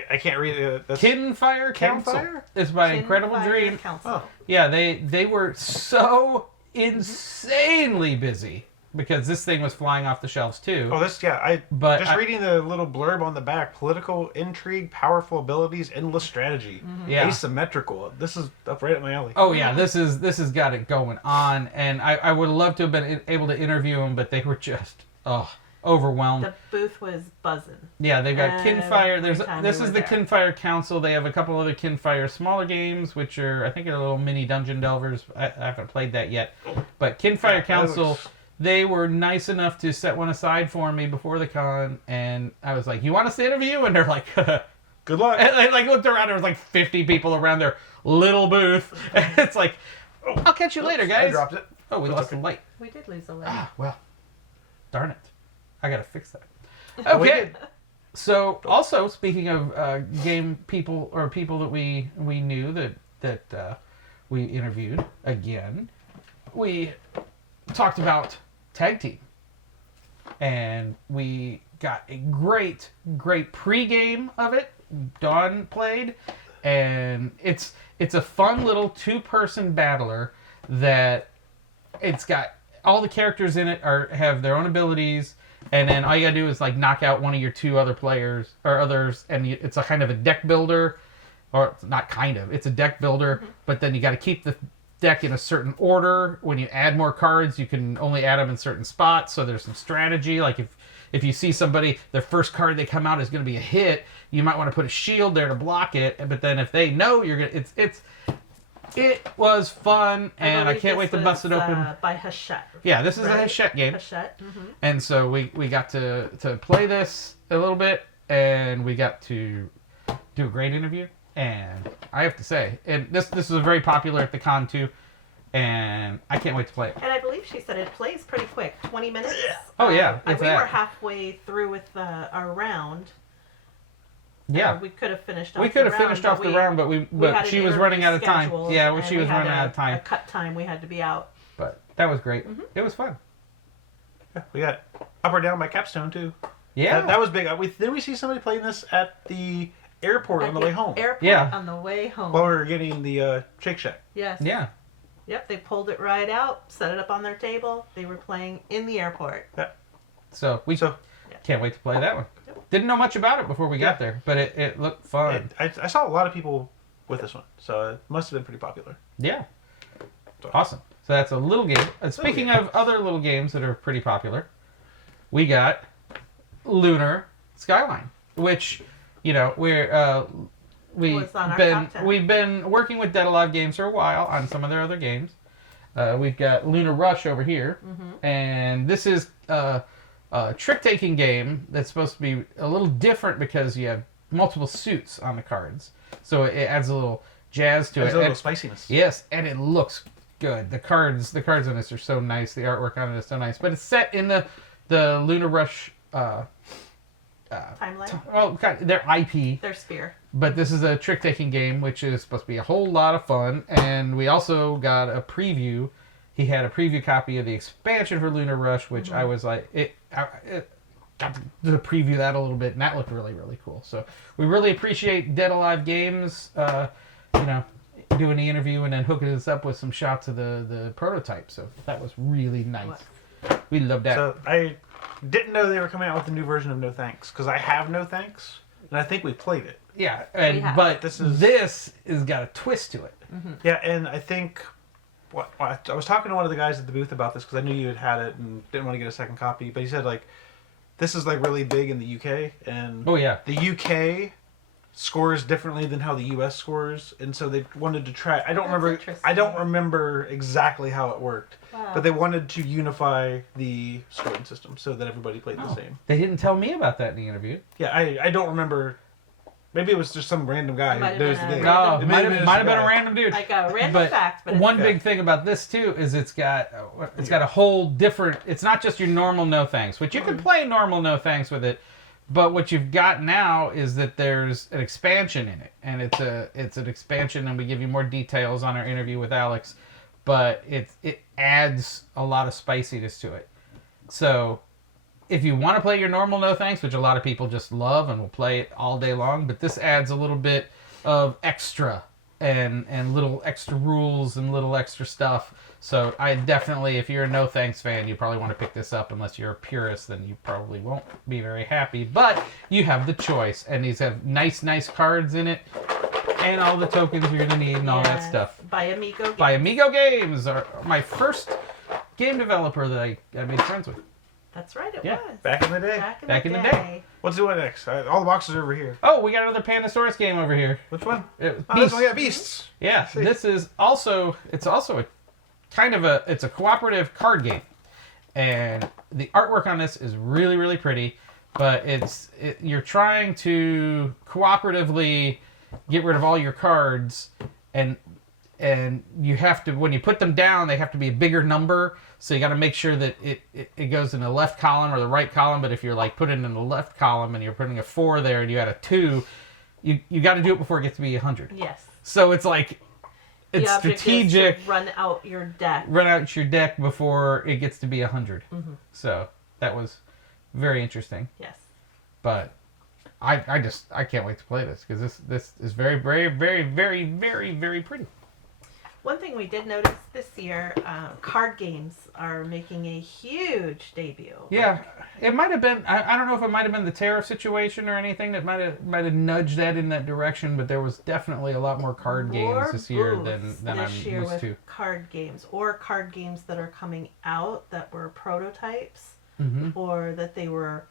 I can't read it. That's... Kinfire Council. Campfire? It's by Kin Incredible Fire Dream. Council. Oh. Yeah, they were so insanely busy because this thing was flying off the shelves too. Oh, this, yeah. But Just I- reading the little blurb on the back: political intrigue, powerful abilities, endless strategy, Yeah. asymmetrical. This is up right at my alley. Oh yeah, this has got it going on, and I would love to have been able to interview them, but they were just overwhelmed. The booth was buzzing. Yeah, they've got Kinfire. Every time This we is were the there. Kinfire Council. They have a couple other Kinfire smaller games, which are I think are little mini dungeon delvers. I haven't played that yet, but Kinfire Yeah, that Council. looks- They were nice enough to set one aside for me before the con, and I was like, "You want us to interview?" And they're like, Good luck. and I looked around. There was like 50 people around their little booth. And it's like, "I'll catch you later, I guys." dropped it. Oh, we That's lost okay. the light. We did lose a leg. Ah, well, darn it. I gotta fix that. Oh, we Okay. did. So, also speaking of game people or people that we knew that we interviewed again, we talked about tag team, and we got a great pregame of it. Dawn played, and it's a fun little 2-person battler that it's got all the characters in it have their own abilities, and then all you gotta do is like knock out one of your 2 other players or others, and it's a kind of a deck builder, or not kind of, it's a deck builder, but then you got to keep the deck in a certain order. When you add more cards, you can only add them in certain spots, so there's some strategy. Like if you see somebody, their first card they come out is going to be a hit, you might want to put a shield there to block it, but then if they know you're gonna, it was fun, and I believe can't wait this to bust it was, open. By Hachette. Yeah, this is a right? Hachette game. Hachette. Mm-hmm. And so we got to play this a little bit, and we got to do a great interview. And I have to say, and this was very popular at the con too, and I can't wait to play it. And I believe she said it plays pretty quick, 20 minutes. Oh, yeah, And if we that. were halfway through with our round. Yeah, We could have finished off we could have finished off the round, but we had she an was running out of interview time. scheduled, Yeah, well, and she we was had running out of A time. cut time, we had to be out. But that was great. Mm-hmm. It was fun. Yeah, we got Up or Down by Capstone too. Yeah, That was big. Didn't we see somebody playing this at the airport on the way home? Airport Yeah. on the way home. While we were getting the Shake Shack. Yes. yeah. Yep, they pulled it right out, set it up on their table. They were playing in the airport. So we So can't wait to play that one. Didn't know much about it before we got there, but it looked fun. I saw a lot of people with this one, so it must have been pretty popular. Yeah. So- Awesome. So that's a little game. Speaking of other little games that are pretty popular, we got Lunar Skyline, which, we've Was on our top 10. we've been working with Dead Alive Games for a while on some of their other games. We've got Lunar Rush over here, and this is a trick-taking game that's supposed to be a little different because you have multiple suits on the cards, so it adds a little jazz to There's it. a little And- spiciness. Yes, and it looks good. The cards on this are so nice. The artwork on it is so nice. But it's set in the Lunar Rush. Timeline. Well, their IP. Their spear. But this is a trick-taking game, which is supposed to be a whole lot of fun. And we also got a preview. He had a preview copy of the expansion for Lunar Rush, which I was like, got to preview that a little bit, and that looked really, really cool. So we really appreciate Dead Alive Games, doing the interview and then hooking us up with some shots of the prototype. So that was really nice. We loved that. So I didn't know they were coming out with a new version of No Thanks, because I have No Thanks, and I think we played it. Yeah, We have. but This this has got a twist to it. Yeah, and I think I was talking to one of the guys at the booth about this because I knew you had it and didn't want to get a second copy. But he said this is really big in the UK, and Oh yeah, the UK scores differently than how the U.S. scores, and so they wanted to try. I don't That's remember. interesting. I don't remember exactly how it worked, Wow. but they wanted to unify the scoring system so that everybody played the same. They didn't tell me about that in the interview. Yeah, I don't remember. Maybe it was just some random guy It might who have knows the been a game. No, random- it might have just been guy. a random dude. Like a random But fact, but one Yeah. big thing about this too is it's got a whole different. It's not just your normal no thanks, which you can play normal no thanks with it. But what you've got now is that there's an expansion in it, and it's an expansion, and we give you more details on our interview with Alex. But it adds a lot of spiciness to it. So if you want to play your normal no thanks, which a lot of people just love and will play it all day long, but this adds a little bit of extra and little extra rules and little extra stuff. So I definitely, if you're a no thanks fan, you probably want to pick this up. Unless you're a purist, then you probably won't be very happy. But you have the choice, and these have nice cards in it, and all the tokens you're gonna need and all that Yes. stuff. By Amigo. By Amigo Games, are my first game developer that I made friends with. That's right, it Yeah. was. Back in the day. Back in the day. What's doing next? All the boxes are over here. Oh, we got another Pandasaurus game over here. Which one? It, Oh, this one got beasts. Yeah, See. this is also a kind of it's a cooperative card game, and the artwork on this is really pretty, but you're trying to cooperatively get rid of all your cards, and you have to, when you put them down, they have to be a bigger number, so you got to make sure that it goes in the left column or the right column. But if you're like putting it in the left column and you're putting a 4 there and you had a 2, you got to do it before it gets to be 100. Yes. So it's like, it's The object strategic. is to run out your deck. Run out your deck before it gets to be 100. Mm-hmm. So that was very interesting. Yes. But I can't wait to play this because this is very pretty. One thing we did notice this year, card games are making a huge debut. Yeah, it might have been. I don't know if it might have been the tariff situation or anything that might have nudged that in that direction. But there was definitely a lot more card games this year than I'm this year used with to. card games, or card games that are coming out that were prototypes, Hmm. or that they were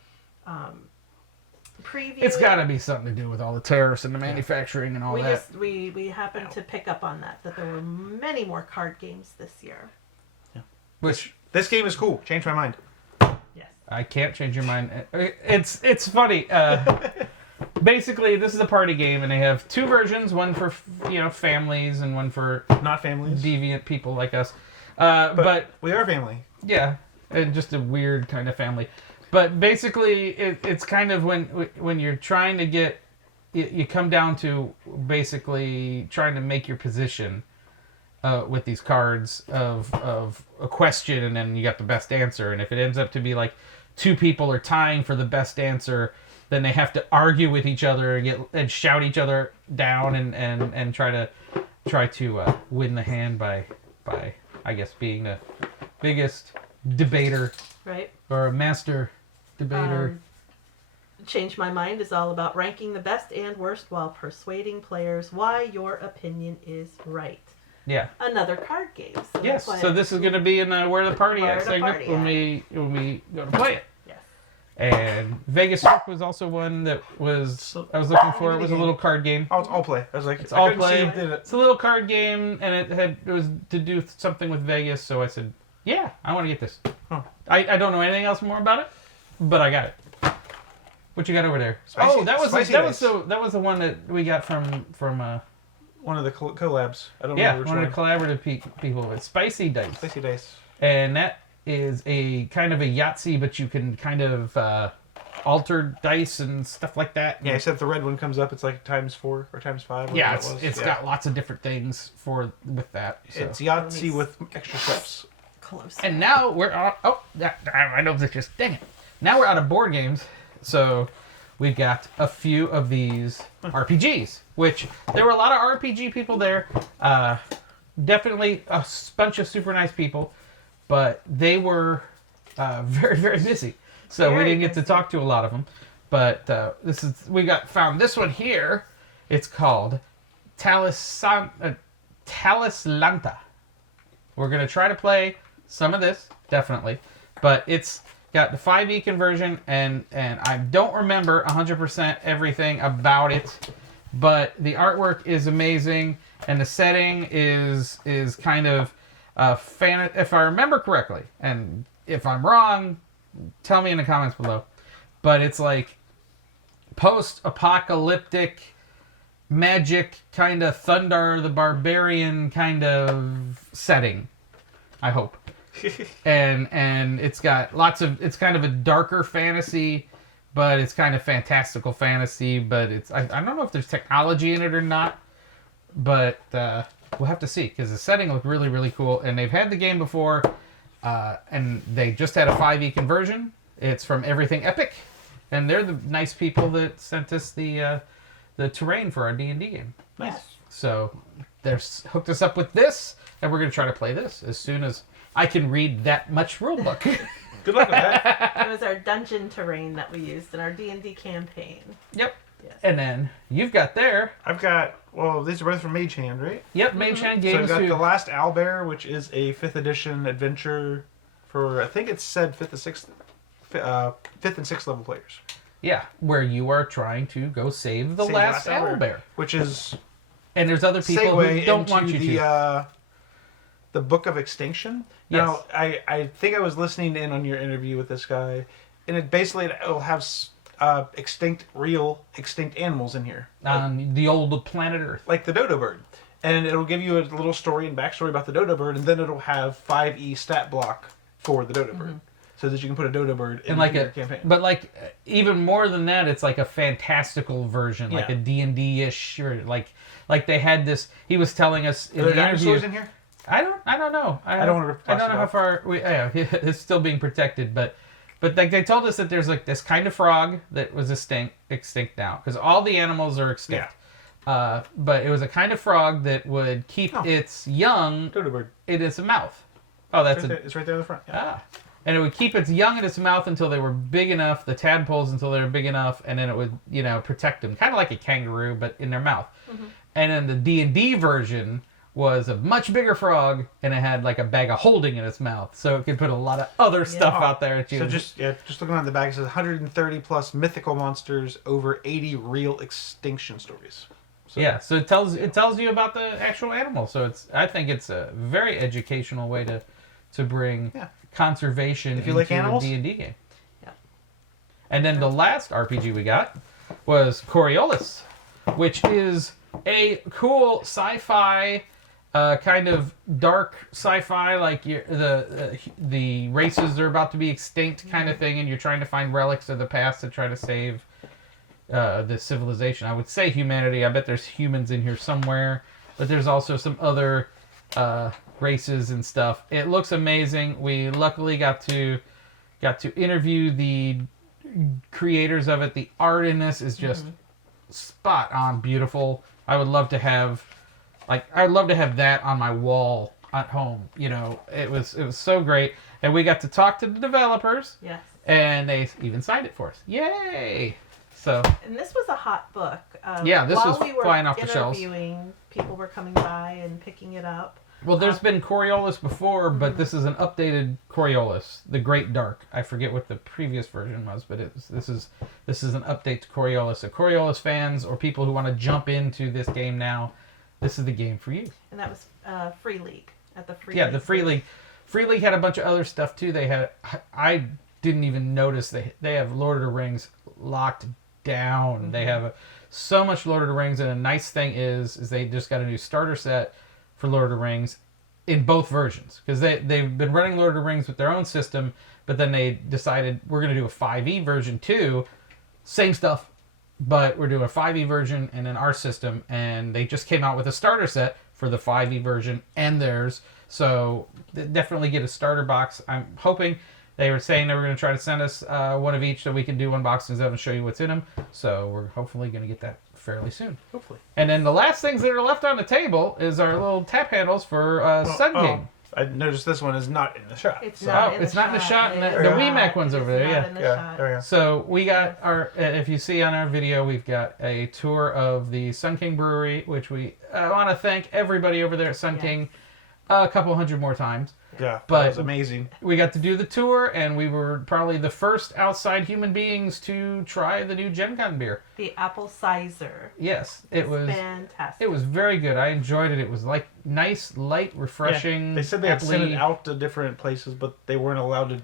previewed. It's got to be something to do with all the tariffs and the manufacturing and all we that. we happened to pick up on that there were many more card games this year. Which This game is cool. Changed my mind. Yes. I can't change your mind. It's funny. Basically, this is a party game, and they have 2 versions: one for families and one for Not families. deviant people like us. But we are family. yeah, and just a weird kind of family. But basically, it's kind of when you're trying to get, you come down to basically trying to make your position with these cards of a question, and then you got the best answer. And if it ends up to be like 2 people are tying for the best answer, then they have to argue with each other and shout each other down and try to win the hand by I guess being the biggest debater Right. or a master debater. Change My Mind is all about ranking the best and worst while persuading players why your opinion is right. Yeah. Another card game. So Yes. that's why So this is going to be in the Where the Party Where At the segment Party when At. we go to play it. Yes. And Vegas Surf was also one that I was looking for. It was a little card game. I'll play. I was like, It's I all couldn't see play. who did it. It's a little card game, and it was to do something with Vegas. So I said, "Yeah, I want to get this." Huh. I don't know anything else more about it, but I got it. What you got over there? Spicy- That was spicy that dice. was the one that we got from One of the collabs. I don't yeah, remember one which of the collaborative people. It's Spicy Dice. Spicy dice. And that is a kind of a Yahtzee, but you can kind of alter dice and stuff like that. Yeah, except the red one comes up. It's like ×4 or ×5. Yeah, whatever it was. it's got lots of different things with that. So. It's Yahtzee with extra steps. Close. And now we're on. Oh, I know this just. Dang it. Now we're out of board games. So we've got a few of these RPGs, which there were a lot of RPG people there. Definitely a bunch of super nice people, but they were very busy. So we Very didn't get to busy. talk to a lot of them. But found this one here. It's called Talislanta. We're going to try to play some of this, definitely. But it's got the 5e conversion, and I don't remember 100% everything about it. but the artwork is amazing, and the setting is kind of if I remember correctly, and if I'm wrong, tell me in the comments below. But it's like post-apocalyptic magic kind of Thundar the Barbarian kind of setting, I hope. and it's got lots of, it's kind of a darker fantasy, but it's kind of fantastical fantasy, but it's I don't know if there's technology in it or not, but we'll have to see, because the setting looked really, really cool, and they've had the game before, and they just had a 5e conversion. It's from Everything Epic, and they're the nice people that sent us the terrain for our D&D game. Nice. So they're hooked us up with this, and we're going to try to play this as soon as I can read that much rulebook. Good luck with that. It was our dungeon terrain that we used in our D&D campaign. Yep. Yes. And then you've got there. I've got, well, these are both from Mage Hand, right? Yep, Mage Hand So I've Games. got who- The Last Owlbear, which is a 5th edition adventure for, I think it said 5th and 6th level players. Yeah, where you are trying to go save the Save last owlbear. Which is And there's other people segue who don't into want you to. The Book of Extinction. Yes. Now, I think I was listening in on your interview with this guy, and it basically it'll have real extinct animals in here, On the old planet Earth. like the dodo bird, and it'll give you a little story and backstory about the dodo bird, and then it'll have 5e stat block for the dodo bird, so that you can put a dodo bird in And like your campaign. but like even more than that, it's like a fantastical version, like Yeah. a D&D-ish, or like they had this. He was telling us in Are there the interview. dinosaurs in here? I don't know. I don't wanna rip I don't know plastic how off. far it's still being protected, but like they told us that there's like this kind of frog that was extinct now, because all the animals are extinct. But it was a kind of frog that would keep its young Dodo bird. in its mouth. Oh, that's It's right there in the front. Yeah. and it would keep its young in its mouth until they were big enough, the tadpoles until they were big enough, and then it would, protect them, kind of like a kangaroo, but in their mouth. And then the D&D version was a much bigger frog, and it had like a bag of holding in its mouth, so it could put a lot of other stuff out there at you. So just looking on the back, it says 130 plus mythical monsters, over 80 real extinction stories. So, yeah, so it tells you about the actual animal. So I think it's a very educational way to bring conservation If you into like the animals. D&D game. Yeah. And then the last RPG we got was Coriolis, which is a cool sci-fi, kind of dark sci-fi, like the races are about to be extinct kind of thing, and you're trying to find relics of the past to try to save the civilization. I would say humanity. I bet there's humans in here somewhere, but there's also some other races and stuff. It looks amazing. We luckily got to interview the creators of it. The art in this is just spot on beautiful. I would love to have that on my wall at home. It was so great, and we got to talk to the developers. Yes. And they even signed it for us. Yay! So And this was a hot book. Yeah, this while was we were flying off the shelves. interviewing, people were coming by and picking it up. well, there's been Coriolis before, but this is an updated Coriolis, the Great Dark. I forget what the previous version was, but this is an update to Coriolis. So Coriolis fans or people who want to jump into this game now, this is the game for you. And that was Free League at the Free Yeah, League. the Free League. Free League had a bunch of other stuff too. They had, I didn't even notice they have Lord of the Rings locked down. They have so much Lord of the Rings, and a nice thing is they just got a new starter set for Lord of the Rings in both versions, because they've been running Lord of the Rings with their own system, but then they decided we're going to do a 5e version too, same stuff, but we're doing a 5e version and then our system, and they just came out with a starter set for the 5e version and theirs. So definitely get a starter box. I'm hoping. They were saying they were going to try to send us one of each so we can do unboxings of and show you what's in them. So we're hopefully going to get that fairly soon. Hopefully. And then the last things that are left on the table is our little tap handles for Sun King. I noticed this one is not in the shot. It's so- not in it's the not in the shot, and It the is Wii not. Mac one's It over is there, not yeah. in the Yeah, shot. there we go. So we got our, if you see on our video, we've got a tour of the Sun King Brewery, which we want to thank everybody over there at Sun Yes. King a couple hundred more times. Yeah, But- that was amazing. We got to do the tour, and we were probably the first outside human beings to try the new Gen Con beer. The apple cider. Yes, it was. Fantastic. It was very good. I enjoyed it. It was like nice, light, refreshing. Yeah, they said they had sent it appley. out to different places, but they weren't allowed to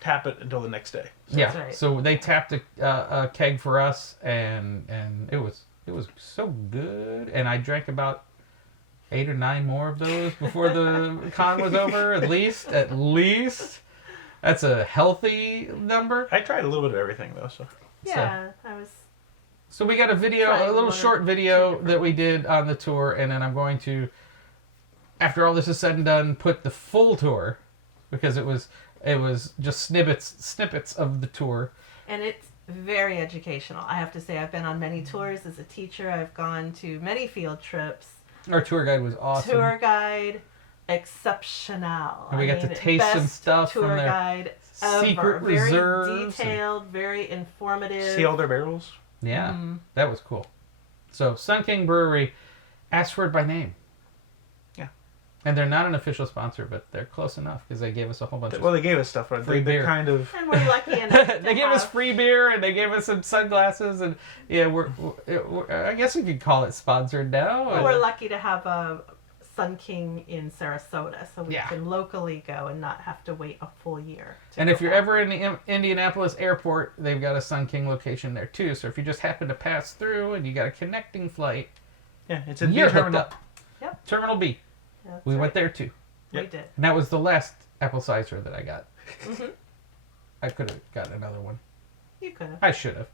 tap it until the next day. Yeah, That's right. so they tapped a keg for us, and it was so good. And I drank about 8 or 9 more of those before the con was over. At least, that's a healthy number. I tried a little bit of everything though, so Yeah, I was. So we got a video, Trying a little one or short two video different that we did on the tour, and then I'm going to, after all this is said and done, put the full tour, because it was just snippets of the tour. And it's very educational. I have to say, I've been on many tours as a teacher. I've gone to many field trips. Our tour guide was awesome. Tour guide, exceptional. And we got to taste some best stuff tour from their guide ever. secret Very reserves. detailed, very informative. see all their barrels. Yeah, Mhm. that was cool. So Sun King Brewery, asked for it by name. Yeah. And they're not an official sponsor, but they're close enough because they gave us a whole bunch Well, of. they gave us stuff. Right? Free They beer. kind of. And we're lucky enough to They gave us have- free beer and they gave us some sunglasses, and yeah, we're I guess we could call it sponsored now. We're lucky to have a Sun King in Sarasota, so we Yeah. can locally go and not have to wait a full year. to And go if you're back. ever in the Indianapolis airport, they've got a Sun King location there too. So if you just happen to pass through and you got a connecting flight, Yeah, it's in you're B hooked terminal. up. Yep. Terminal B. That's We right. went there too. We Yep. did. And that was the last apple cider that I got. Mhm. I could have gotten another one. You could have. I should have.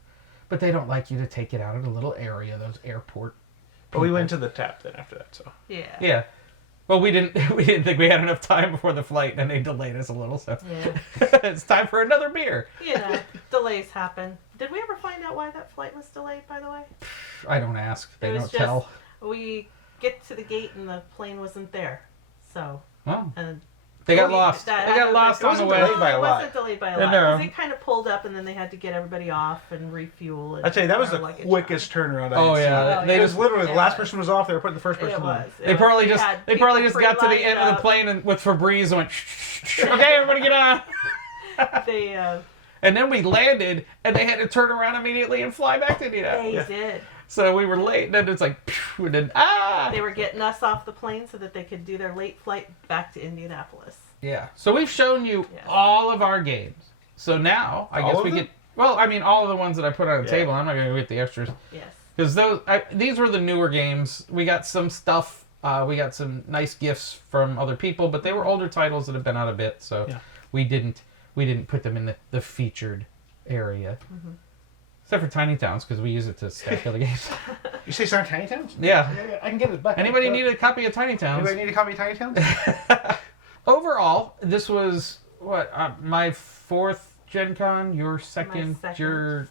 But they don't like you to take it out of a little area, those airport. But we people. went to the tap then after that, so. Yeah. Yeah. Well, we didn't think we had enough time before the flight, and they delayed us a little, so Yeah. it's time for another beer. You know, delays happen. Did we ever find out why that flight was delayed, by the way? I don't ask. They It was don't just- tell. We get to the gate and the plane wasn't there. So, Well, and they got we- lost. They that got had- lost it on the wasn't way. delayed by a it lot. wasn't delayed by a No, lot. no. Because it kind of pulled up and then they had to get everybody off and refuel. And I'd say that was our the luggage quickest turnaround I Oh, had yeah. seen. They It was just- literally the It last was. person was off. They were putting the first on. person It on. was. They probably just had they probably people just got to the pre-lined end of the up. plane and with Febreze and went, shh, okay, everybody get on. They And then we landed, and they had to turn around immediately and fly back to Indianapolis. they Yeah. did. So we were late, and then it's like, phew, and then They were getting us off the plane so that they could do their late flight back to Indianapolis. Yeah. So we've shown you Yeah. all of our games. So now I All guess of we them? get. Well, I mean, all of the ones that I put on the Yeah. table. I'm not going to get the extras Yes. because these were the newer games. We got some stuff. We got some nice gifts from other people, but they were older titles that have been out a bit. So Yeah. we didn't put them in the featured area. Mm-hmm. Except for Tiny Towns, because we use it to stack other games. You say Sonic Tiny Towns? Yeah. Yeah, I can get it back. Anybody need a copy of Tiny Towns? Anybody need a copy of Tiny Towns? Overall, this was my 4th Gen Con, your second, second. your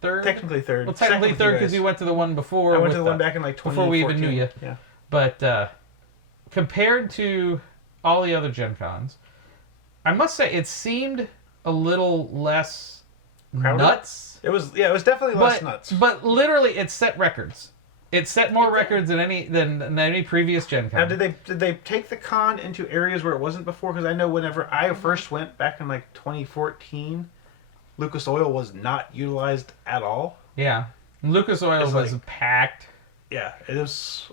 third. Technically third. Well, technically Second with third you because guys. you went to the one before. I went with to the one back in like 2014. before we even knew you. Yeah. But compared to all the other Gen Cons, I must say it seemed a little less Crowded? nuts. It was definitely less nuts. But literally, it set records. It set more It did. records than any previous Gen Con. Now, did they take the con into areas where it wasn't before? Because I know whenever I first went back in like 2014, Lucas Oil was not utilized at all. Yeah, Lucas Oil It's was like- packed. Yeah, it was.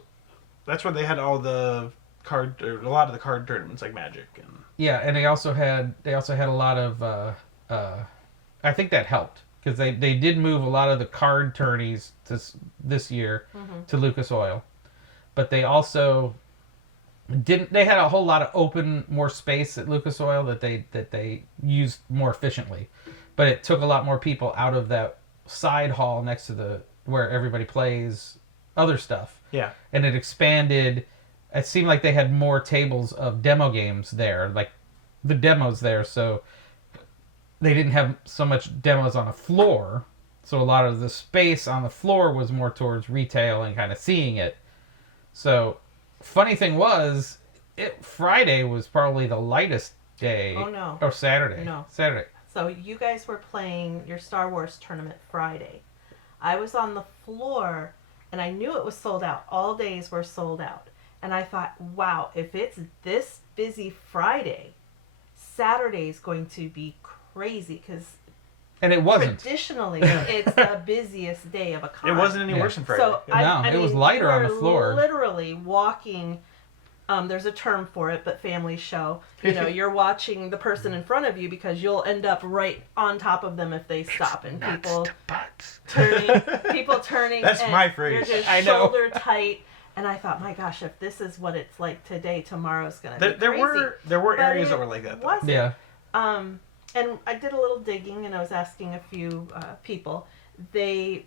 That's where they had all the card, or a lot of the card tournaments like Magic and. Yeah, and they also had a lot of. I think that helped because they did move a lot of the card tourneys this year to Lucas Oil, but they also didn't. They had a whole lot of open, more space at Lucas Oil that they used more efficiently, but it took a lot more people out of that side hall next to the where everybody plays other stuff. Yeah. And it expanded. It seemed like they had more tables of demo games there, like the demos there. So they didn't have so much demos on the floor. So a lot of the space on the floor was more towards retail and kind of seeing it. So funny thing was, Friday was probably the lightest day. Oh, no. Or Saturday. No. Saturday. So you guys were playing your Star Wars tournament Friday. I was on the floor and I knew it was sold out. All days were sold out. And I thought, wow, if it's this busy Friday, Saturday's going to be crazy because And it wasn't. traditionally it's the busiest day of a con. It wasn't any worse than Friday. So No, it was lighter on the floor. Literally walking. There's a term for it, but family show. You know, you're watching the person in front of you because you'll end up right on top of them if they stop, and people turning. That's and my phrase. You're just I know. shoulder tight. And I thought, my gosh, if this is what it's like today, tomorrow's gonna be There crazy. were But areas it that were like that. Though. wasn't. Yeah. And I did a little digging, and I was asking a few people. They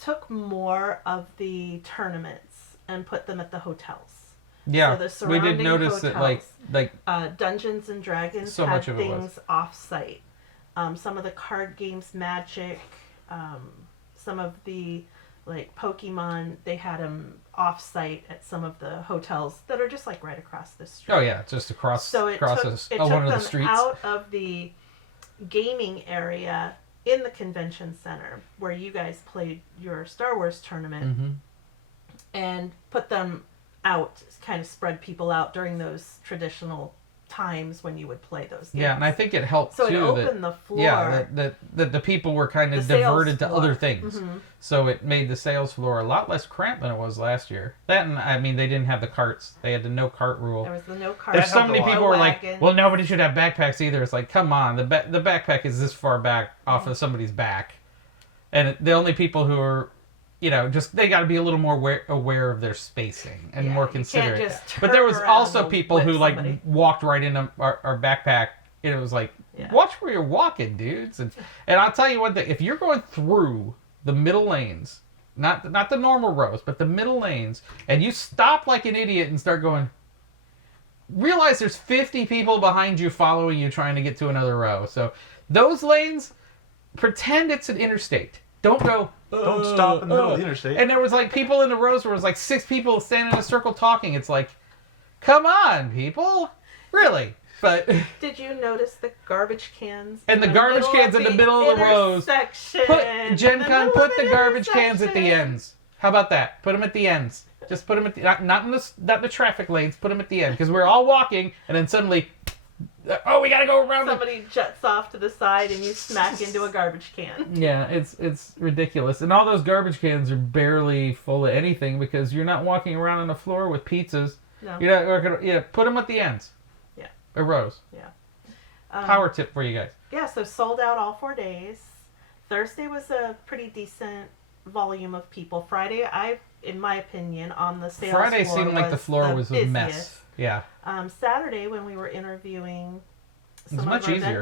took more of the tournaments and put them at the hotels. Yeah. So the We did surrounding notice that, like Dungeons and Dragons So had much of it was. things off-site. Some of the card games, Magic, some of the like Pokemon, they had them off-site at some of the hotels that are just like right across the street. oh yeah, just across So it across took, it one took of the them streets. out of the gaming area in the convention center where you guys played your Star Wars tournament Mm-hmm. and put them out, kind of spread people out during those traditional times when you would play those games. Yeah, and I think it helped so too it opened that the floor. yeah that the people were kind of The sales diverted to floor. other things. Mhm. So it made the sales floor a lot less cramped than it was last year. That and I mean they didn't have the carts. They had the no cart rule. There was the no car. There's so helped a many lot. people no were like, wagon. well, nobody should have backpacks either. It's like, come on, the backpack is this far back off of somebody's back, and the only people who are, you know, just they got to be a little more aware of their spacing and Yeah, more you can't considerate. just But there turn was around also and people whip who like somebody. walked right into our backpack. And it was like, Yeah. watch where you're walking, dudes. And I'll tell you one thing: if you're going through the middle lanes, not the normal rows, but the middle lanes, and you stop like an idiot and start going, realize there's 50 people behind you following you trying to get to another row. So those lanes, pretend it's an interstate. Don't go. Don't stop in the middle of the interstate. And there was like people in the rows where it was like 6 people standing in a circle talking. It's like, come on, people, really. But Did you notice the garbage cans? And the garbage middle cans of in the middle of the rows. intersection? put In the Gen middle Con, of put an the garbage cans at the intersection. ends. How about that? Put them at the ends. Just put them at the not in the traffic lanes. Put them at the end because we're all walking, and then suddenly, oh, we gotta go around. Somebody jets off to the side and you smack into a garbage can. Yeah, it's ridiculous, and all those garbage cans are barely full of anything because you're not walking around on the floor with pizzas. No. You're not gonna, yeah. Put them at the ends. Yeah. Or rows. Yeah. Power tip for you guys. Yeah, so sold out all 4 days. Thursday was a pretty decent volume of people. Friday, in my opinion, on the sales Friday floor seemed like the floor was a mess. busiest. Yeah. Saturday, when we were interviewing was some much of our easier.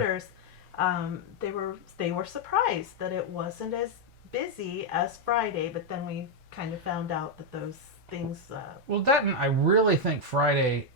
vendors, they were surprised that it wasn't as busy as Friday. But then we kind of found out that those things. Well, that and I really think Friday,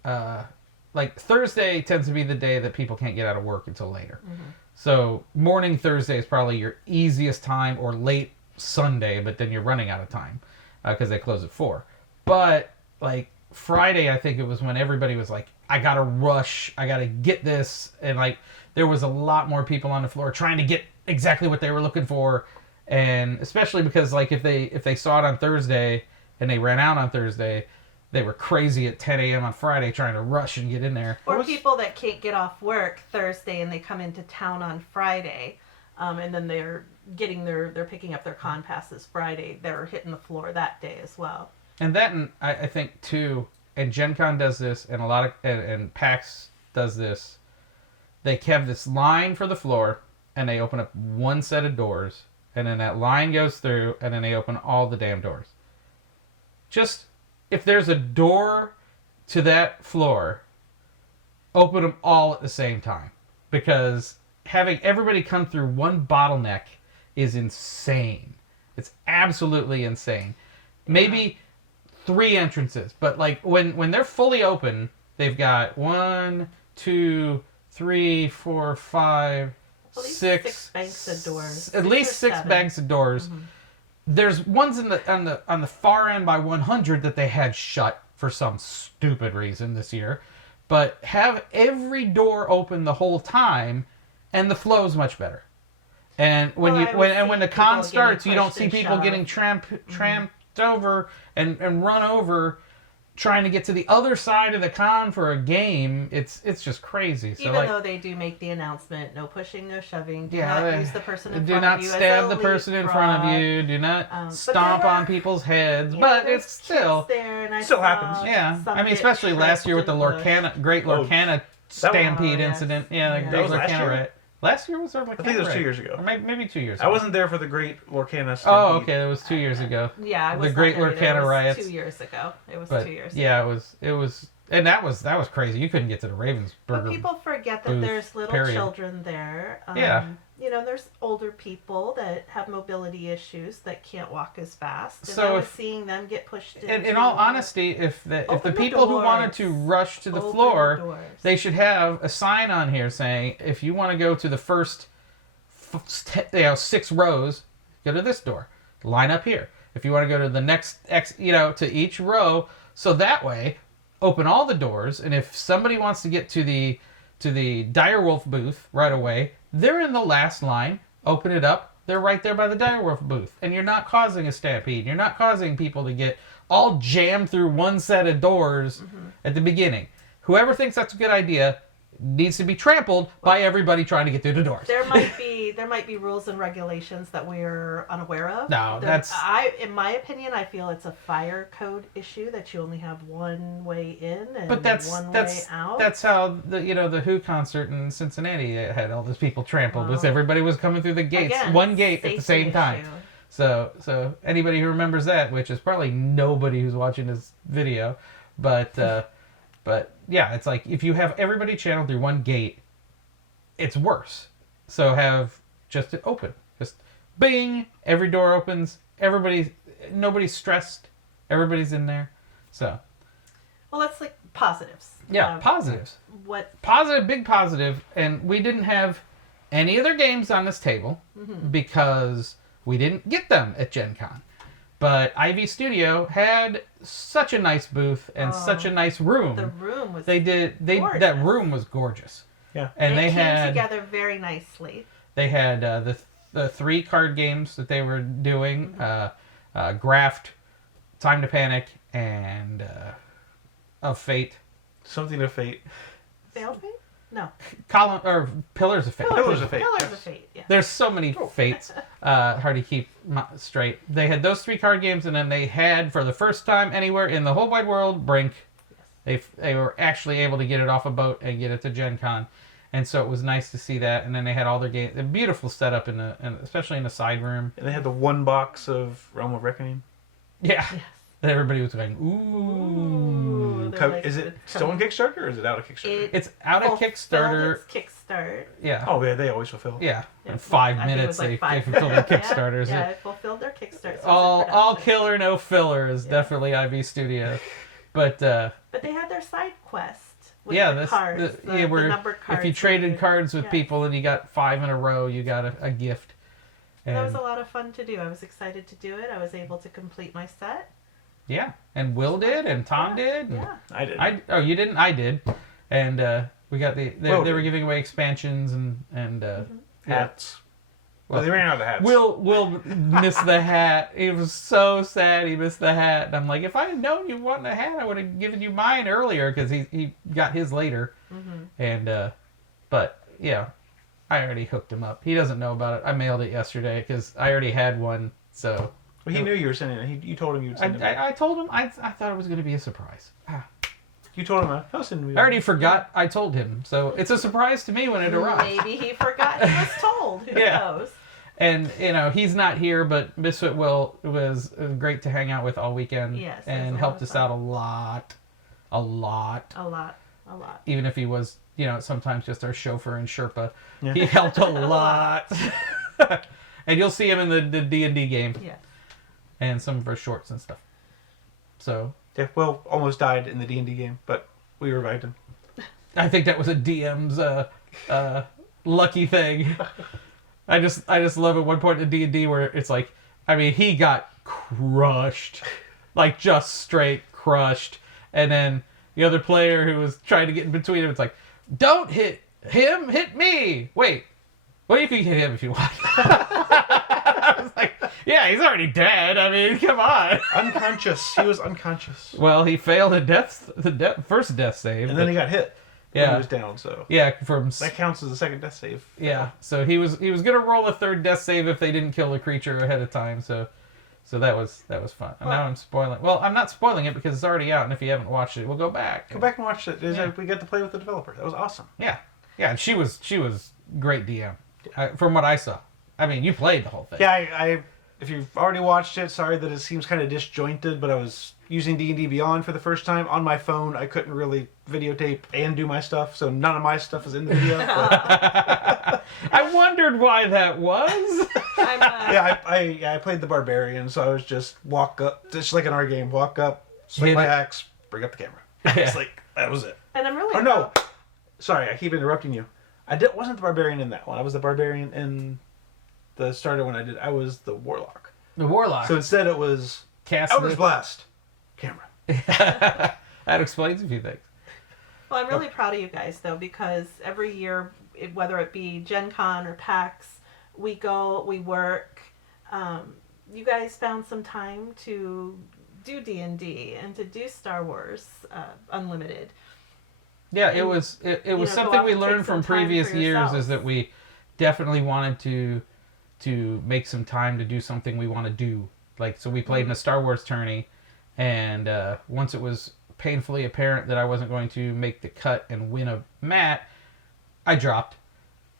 like Thursday tends to be the day that people can't get out of work until later. Mm-hmm. So morning Thursday is probably your easiest time, or late Sunday, but then you're running out of time because they close at 4. But like Friday, I think it was when everybody was like, I gotta rush, I gotta get this, and like there was a lot more people on the floor trying to get exactly what they were looking for, and especially because like if they saw it on Thursday and they ran out on Thursday, they were crazy at 10 a.m. on Friday trying to rush and get in there. Or people that can't get off work Thursday and they come into town on Friday, and then they're picking up their con passes Friday. They're hitting the floor that day as well. And that, and I think too, and Gen Con does this, and a lot of and PAX does this. They have this line for the floor, and they open up one set of doors, and then that line goes through, and then they open all the damn doors. Just if there's a door to that floor, open them all at the same time, because having everybody come through one bottleneck is insane. It's absolutely insane. Maybe 3 entrances, but like when they're fully open, they've got 1, 2, 3, 4, 5, At least 6 6 banks of doors. At 6 least or 6 7. banks of doors. Mm-hmm. There's ones on the far end by 100 that they had shut for some stupid reason this year, but have every door open the whole time, and the flow's much better. And when when the con starts, you don't see people getting tramped over and run over, trying to get to the other side of the con for a game, it's just crazy. So Even though they do make the announcement, no pushing, no shoving, do Yeah, not they- use the person in do front not of you stab as the a person in leapfrog. front of you. Do not But stomp there on were- people's heads. Yeah, But there's it's still, kids there, and I Still saw happens. yeah. some I mean, get especially last year with the tripped in bush. Great Lorcana Stampede yes. incident. Yeah, the Yeah. Great That was last Lorcana year? riot. Last year was our Lorcana I think it was 2 riot. years ago. Or maybe 2 years I ago. wasn't there for the Great Lorcana Oh, Stampede. okay, that was 2 years ago. Yeah, I was The not Great there either. Lorcana It was riots. 2 years ago. It was But 2 years yeah, ago. it was, and that was crazy. You couldn't get to the Ravensburger. But people forget that booth, there's little period. children there. Yeah. You know, there's older people that have mobility issues that can't walk as fast. And So I was if- seeing them get pushed in. In all honesty, if the Open the people who wanted doors. to rush to the Open floor, the doors. they should have a sign on here saying, if you want to go to the first 6 rows, go to this door. Line up here. If you want to go to the next to each row, so that way, open all the doors, and if somebody wants to get to the Direwolf booth right away, they're in the last line. Open it up. They're right there by the Direwolf booth, and you're not causing a stampede. You're not causing people to get all jammed through one set of doors at the beginning. Whoever thinks that's a good idea needs to be trampled by everybody trying to get through the doors. There might be rules and regulations that we're unaware of. No, that's- in my opinion, I feel it's a fire code issue that you only have one way in and But that's one way out. that's how the Who concert in Cincinnati had all those people trampled. Was Well, everybody was coming through the gates, Again, one gate at the safety same time. issue. So anybody who remembers that, which is probably nobody who's watching this video, but yeah, it's like if you have everybody channeled through one gate, it's worse. So have just it open, just bing, every door opens, nobody's stressed, everybody's in there. So Well, let's like positives. yeah, positives. What? Big positive, and we didn't have any other games on this table because we didn't get them at Gen Con. But Ivy Studio had such a nice booth and such a nice room. The room was. That gorgeous. room was gorgeous. Yeah. And it they came had together very nicely. they had the 3 card games that they were doing, Graft, Time to Panic, and of Fate. Something of Fate. Failed Fate? No. Pillars of Fate. Pillars of Fate. Pillars yes. of Fate. Yeah. There's so many fates, hard to keep straight. They had those 3 card games, and then they had, for the first time anywhere in the whole wide world, Brink. They were actually able to get it off a boat and get it to Gen Con. And so it was nice to see that. And then they had all their games, a beautiful setup, especially in the side room. And they had the one box of Realm of Reckoning. Yeah. Yes. And everybody was going, Ooh, they're like- Is it still on Kickstarter or is it out of Kickstarter? It's out of fulfilled Kickstarter. its Kickstart. Yeah. Oh, yeah, they always fulfill. Yeah. Yeah, In 5 I think it minutes, was like they 5 fulfilled their Kickstarters. Yeah, it fulfilled their Kickstart. So it's in All production. killer, no filler is Yeah. definitely Ivy Studio. But But they had their side quest with yeah, the cards, the where numbered cards. if you traded and- cards with yes. people and you got 5 in a row, you got a gift. And that was And a lot of fun to do. I was excited to do it. I was able to complete my set. yeah, and Will did, and Tom Yeah, did. And I did. oh, you didn't? I did. And we got they Will were did. giving away expansions and Hats. Well, But they ran out of hats. Will missed the hat. He was so sad he missed the hat. And I'm like, if I had known you wanted a hat, I would have given you mine earlier because he got his later. And but yeah, I already hooked him up. He doesn't know about it. I mailed it yesterday because I already had one. So Well, he knew you were sending it. You told him you would send it. I told him I thought it was going to be a surprise. You told him, I'll send you. I already forgot I told him. So it's a surprise to me when it arrived. Maybe he forgot he was told. Who Yeah. knows? And, he's not here, but Misfit Will was great to hang out with all weekend. Yes, it was and a helped lot of us fun. out a lot. A lot. A lot. Even if he was, sometimes just our chauffeur and Sherpa. Yeah. He helped a lot. And you'll see him in the D&D game. Yes. And some of our shorts and stuff. So, Yeah, Will almost died in the D&D game, but we revived him. I think that was a DM's lucky thing. I just love at one point in D&D where it's like, he got crushed, like just straight crushed, and then the other player who was trying to get in between him, it's like, don't hit him, hit me. Wait, well, you can hit him if you want. I was like, Yeah, he's already dead. I mean, come on. Unconscious. He was unconscious. Well, he failed the first death save. And then he got hit. When Yeah. he was down, so. Yeah, from... That counts as the second death save. Yeah, so he was gonna roll a third death save if they didn't kill the creature ahead of time. So that was fun. And now I'm spoiling. Well, I'm not spoiling it because it's already out, and if you haven't watched it, we'll go back. Go back and watch it. Yeah. We got to play with the developer. That was awesome. Yeah, and she was great DM, from what I saw. I mean, you played the whole thing. Yeah, I if you've already watched it, sorry that it seems kind of disjointed, but I was using D&D Beyond for the first time on my phone. I couldn't really videotape and do my stuff, so none of my stuff is in the video. But... I wondered why that was. I played the barbarian, so I was just walk up, just like in our game, walk up, swing my axe, bring up the camera. It's like, that was it. And I'm really... Oh, no. Sorry, I keep interrupting you. Wasn't the barbarian in that one. I was the barbarian in the starter one I did. I was the warlock. The warlock. So instead it was Elder's Blast. Camera. That explains a few things. Well, I'm really proud of you guys, though, because every year, whether it be Gen Con or PAX, we go, we work. You guys found some time to do D&D and to do Star Wars Unlimited. Yeah, it was something we learned from previous years, is that we definitely wanted to make some time to do something we want to do. Like, so we played in a Star Wars tourney, and once it was painfully apparent that I wasn't going to make the cut and win a mat, I dropped.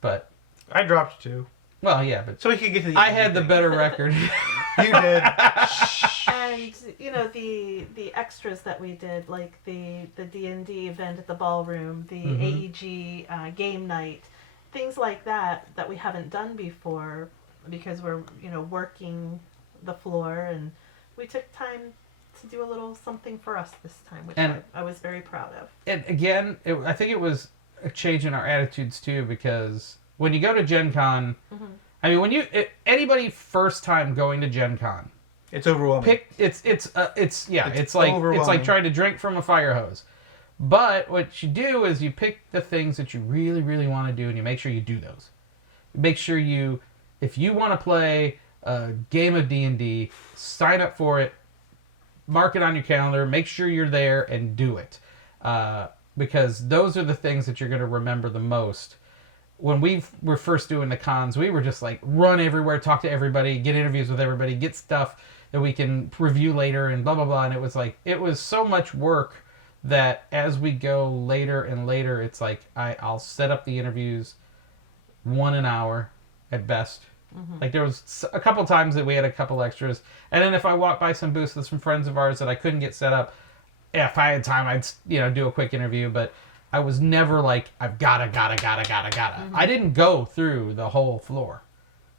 But I dropped too. Well, yeah, but so we could get to the I had the better record. You did. And the extras that we did, like the D&D event at the ballroom, the AEG game night, things like that we haven't done before because we're working the floor, and we took time to do a little something for us this time, which I was very proud of. And again, I think it was a change in our attitudes too, because when you go to Gen Con, I mean, anybody first time going to Gen Con, it's overwhelming. It's like trying to drink from a fire hose. But what you do is you pick the things that you really, really want to do, and you make sure you do those. Make sure if you want to play a game of D&D, sign up for it, mark it on your calendar, make sure you're there, and do it. Because those are the things that you're going to remember the most. When we were first doing the cons, we were just like, run everywhere, talk to everybody, get interviews with everybody, get stuff that we can review later, and blah, blah, blah. And it was so much work that as we go later and later, it's like, I'll set up the interviews 1 hour at best. Like, there was a couple times that we had a couple extras. And then if I walked by some booths with some friends of ours that I couldn't get set up, if I had time, I'd do a quick interview. But I was never like, I've gotta. I didn't go through the whole floor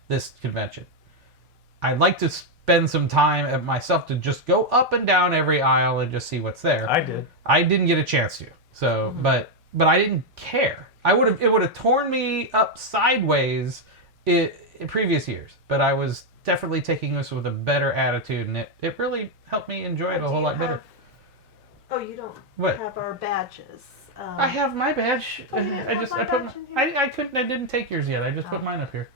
this convention. I'd like to spend some time at myself to just go up and down every aisle and just see what's there. I did. I didn't get a chance to. So, but I didn't care. It would have torn me up sideways in previous years. But I was definitely taking this with a better attitude, and it really helped me enjoy it a whole lot better. Oh, you don't What? have our badges. I have my badge. Oh, you have my badge in here? I didn't take yours yet. I just put mine up here.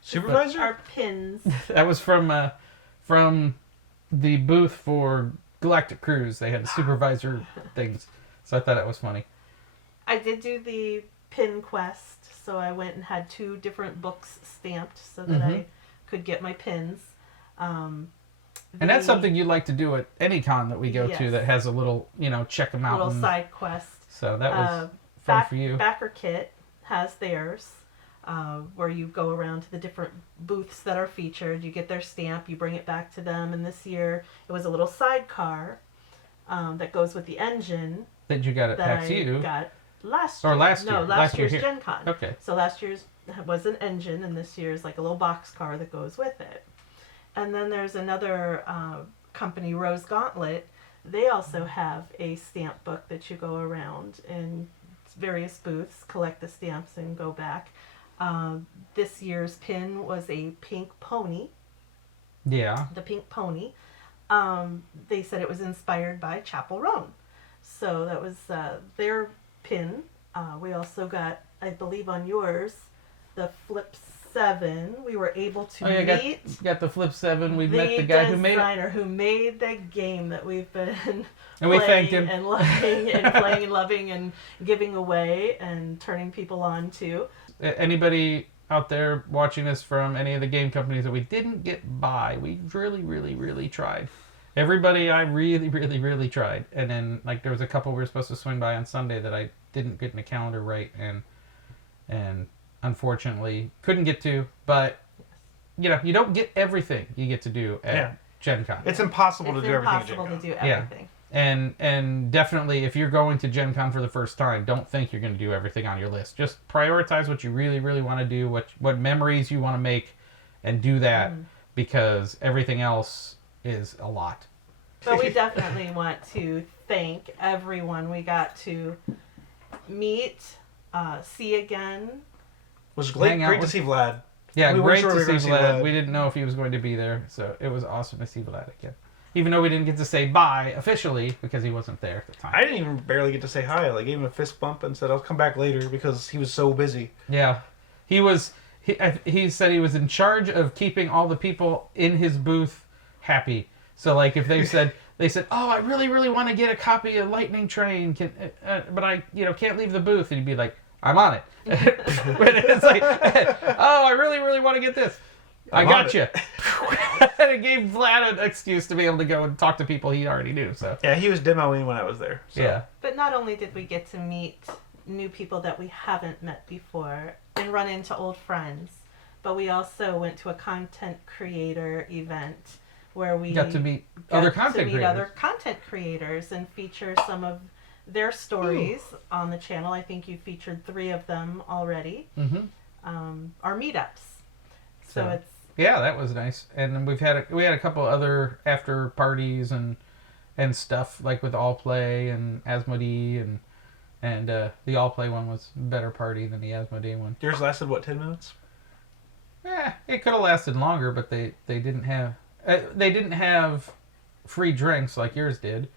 Supervisor? Our pins. That was from the booth for Galactic Cruise. They had supervisor things, so I thought it was funny. I did do the pin quest, so I went and had 2 different books stamped so that I could get my pins. And that's something you like to do at any con that we go to that has a little, check them out. Little side quest. So that was fun for you. Backer Kit has theirs, where you go around to the different booths that are featured. You get their stamp, you bring it back to them. And this year, it was a little sidecar that goes with the engine. That you got at PAX got last year. Or last year. No, last year's here. Gen Con. Okay. So last year's was an engine, and this year's like a little box car that goes with it. And then there's another company, Rose Gauntlet. They also have a stamp book that you go around in various booths, collect the stamps, and go back. This year's pin was a pink pony. Yeah. The pink pony. They said it was inspired by Chapel Roan. So that was their pin. We also got, I believe on yours, the flips 7, we were able to Oh, yeah, meet got the Flip 7. We the met the guy who made it. designer who made the game that we've been And we thanked playing him. and loving and playing and loving and giving away and turning people on to. Anybody out there watching this from any of the game companies that we didn't get by, we really, really, really tried. Everybody, I really, really, really tried. And then, like, there was a couple we were supposed to swing by on Sunday that I didn't get in the calendar right, and unfortunately couldn't get to. But, you know, you don't get everything you get to do at Gen Con. It's impossible to do everything at Gen impossible Con. to do everything. And definitely, if you're going to Gen Con for the first time, don't think you're going to do everything on your list. Just prioritize what you really, really want to do, what memories you want to make, and do that, because everything else is a lot. But we definitely want to thank everyone we got to meet, see again. It was great to see Vlad. Yeah, we great weren't sure to we were see gonna see Vlad. Vlad. We didn't know if he was going to be there, so it was awesome to see Vlad again. Even though we didn't get to say bye officially because he wasn't there at the time. I didn't even barely get to say hi. I gave him a fist bump and said I'll come back later because he was so busy. Yeah, he said he was in charge of keeping all the people in his booth happy. So like if they said, oh, I really, really want to get a copy of Lightning Train, but I can't leave the booth, and he'd be like, I'm on it. But it's like, oh, I really, really want to get this. I got you. And it gave Vlad an excuse to be able to go and talk to people he already knew. So yeah, he was demoing when I was there. So. Yeah. But not only did we get to meet new people that we haven't met before and run into old friends, but we also went to a content creator event where we got to meet other content creators and feature some of their stories on the channel. I think you featured 3 of them already. Our meetups. So it's that was nice. And then we had a couple other after parties and stuff, like with All Play and Asmodee, and the All Play one was a better party than the Asmodee one. Yours lasted what, 10 minutes? It could have lasted longer, but they didn't have free drinks like yours did.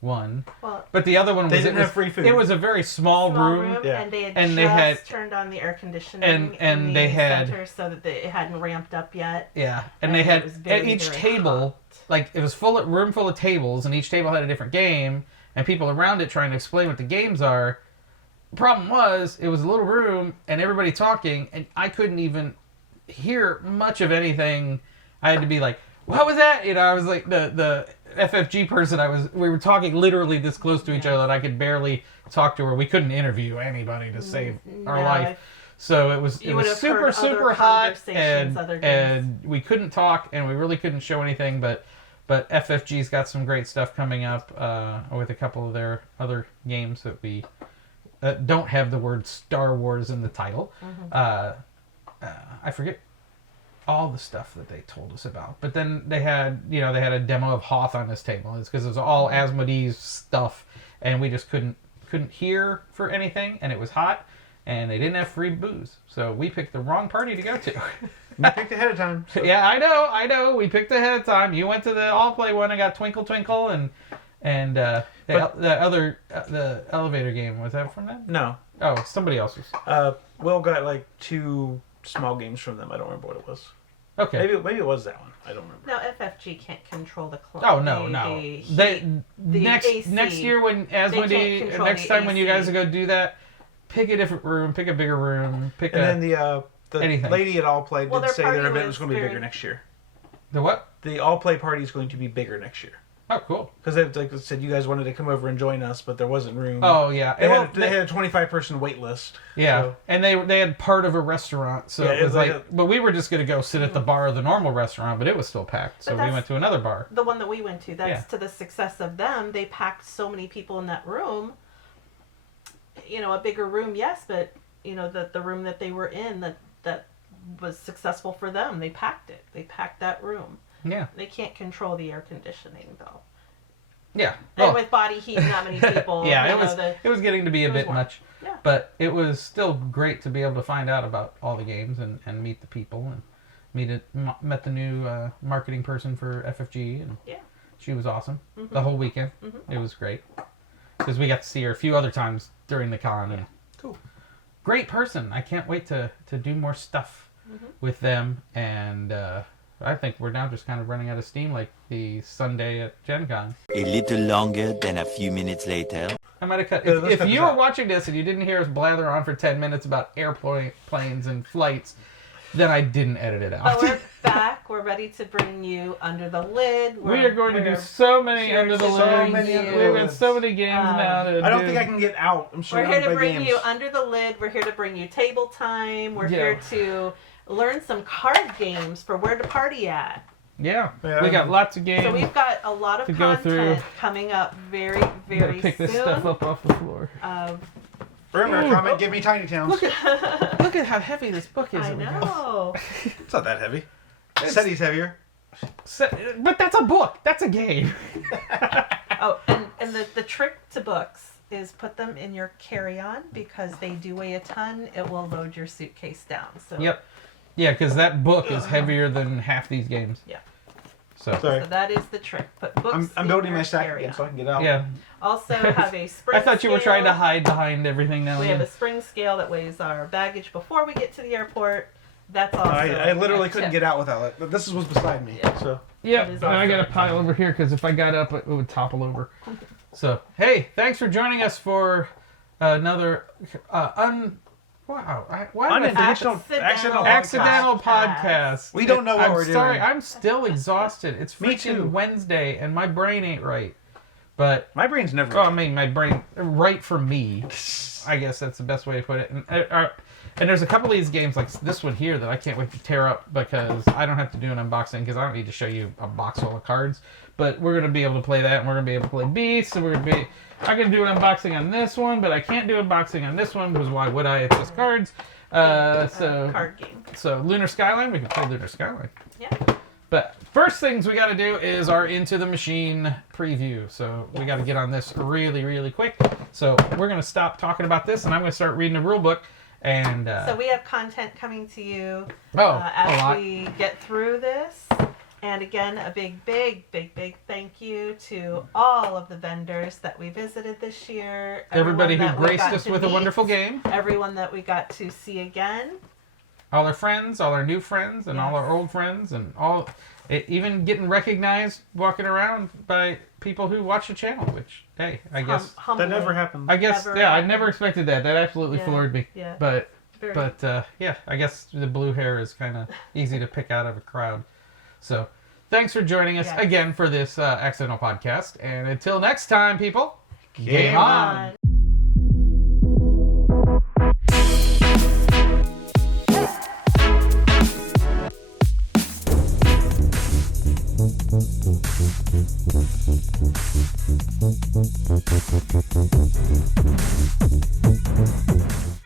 One, but the other one was they didn't have free food. It was a very small room, and they had turned on the air conditioning and they had center so that it hadn't ramped up yet. Yeah, and they had at each table, like it was room full of tables, and each table had a different game, and people around it trying to explain what the games are. The problem was it was a little room and everybody talking, and I couldn't even hear much of anything. I had to be like, "What was that?" I was like the FFG person. We were talking literally this close to each other, and I could barely talk to her. We couldn't interview anybody to save our life. So it was super hot, and we couldn't talk, and we really couldn't show anything. But FFG's got some great stuff coming up with a couple of their other games that we don't have the word Star Wars in the title. I forget all the stuff that they told us about, but then they had a demo of Hoth on this table. It's because it was all Asmodee's stuff, and we just couldn't hear for anything, and it was hot, and they didn't have free booze, so we picked the wrong party to go to. You picked ahead of time. So. Yeah, I know. We picked ahead of time. You went to the All Play one and got Twinkle Twinkle, and the elevator game, was that from them? No. Oh, somebody else's. Will got like 2 small games from them. I don't remember what it was. Okay. Maybe it was that one. I don't remember. No, FFG can't control the climate. Oh no. Next year when Asmodee, next time when you guys go do that, pick a different room, pick a bigger room, then the anything. lady at All Play did say their event was going to be very... bigger next year. The what? The All Play party is going to be bigger next year. Oh, cool. Because like I said, you guys wanted to come over and join us, but there wasn't room. Oh, yeah. They had a 25-person wait list. Yeah, so. And they had part of a restaurant, so it was like but we were just going to go sit at the bar of the normal restaurant, but it was still packed, so we went to another bar. The one that we went to, that's to the success of them. They packed so many people in that room. A bigger room, yes, but, the room that they were in, that was successful for them. They packed it. They packed that room. Yeah. They can't control the air conditioning, though. Yeah. And with body heat and that many people. Yeah, it was getting to be a bit much. Yeah. But it was still great to be able to find out about all the games and meet the people and met the new marketing person for FFG, and she was awesome the whole weekend. It was great because we got to see her a few other times during the con. And cool. Great person. I can't wait to do more stuff with them, and I think we're now just kind of running out of steam like the Sunday at Gen Con. A little longer than a few minutes later. I might have cut. Yeah, let's If cut you this were out. watching this and you didn't hear us blather on for 10 minutes about airplanes and flights, then I didn't edit it out. But we're back. We're ready to bring you Under the Lid. We are going to do so many here under the to lid. bring many you- under the We've got lids. so many games now to I don't do. think I can get out. I'm We're surrounded here to by bring games. you Under the Lid. We're here to bring you table time. We're Yeah. here to learn some card games for where to party at. Yeah, Yeah. we got lots of games. So we've got a lot of to go content through. coming up very, Gotta very pick soon. this stuff up off the floor. Remember, Ooh. comment, give me Tiny Towns. Look at how heavy this book is. I that we got. know. It's not that heavy. It's- SETI's heavier. But that's a book. That's a game. Oh, and the trick to books is put them in your carry-on because they do weigh a ton. It will load your suitcase down. So Yep. Yeah, because that book is heavier than half these games. Yeah. So. Sorry. So that is the trick. Put books I'm in building your my stack carry-on. again so I can get out. Yeah. Also have a spring I thought you were trying to scale. hide behind everything now. We and have a then. spring scale that weighs our baggage before we get to the airport. That's also I literally a couldn't tip. get out without it. But this was beside me. Yeah. So Yeah, That is and I also got a a pile over here because if I got up, it would topple over. So, hey, thanks for joining us for another unintentional Accidental accidental podcast. podcast. We don't know what I'm we're sorry, doing. I'm still exhausted. It's Me freaking too. Wednesday and my brain ain't right. But My brain's never. I mean, my brain right for me. I guess that's the best way to put it. And there's a couple of these games like this one here that I can't wait to tear up because I don't have to do an unboxing because I don't need to show you a box full of cards. But we're gonna be able to play that, and we're gonna be able to play Beasts, and I'm gonna do an unboxing on this one, but I can't do an unboxing on this one because why would I? It's just cards. Card game. So Lunar Skyline, we can play Lunar Skyline. Yeah. But first things we got to do is our Into the Machine preview. So we got to get on this really, really quick. So we're going to stop talking about this, and I'm going to start reading the rule book. And So we have content coming to you a as lot. we get through this. And again, a big, big, big, big thank you to all of the vendors that we visited this year. Everybody who everyone that we graced got us to with a meet, wonderful game. Everyone that we got to see again. All our friends, all our new friends, and all Yes. our old friends, and even getting recognized walking around by people who watch the channel, which, hey, I guess... That Humbling. never happened. I guess, Never yeah, I happened. never expected that. That absolutely Yeah, floored me. yeah. But Very- yeah, I guess the blue hair is kind of easy to pick out of a crowd. So, thanks for joining us Yes. again for this accidental podcast. And until next time, people, Game on.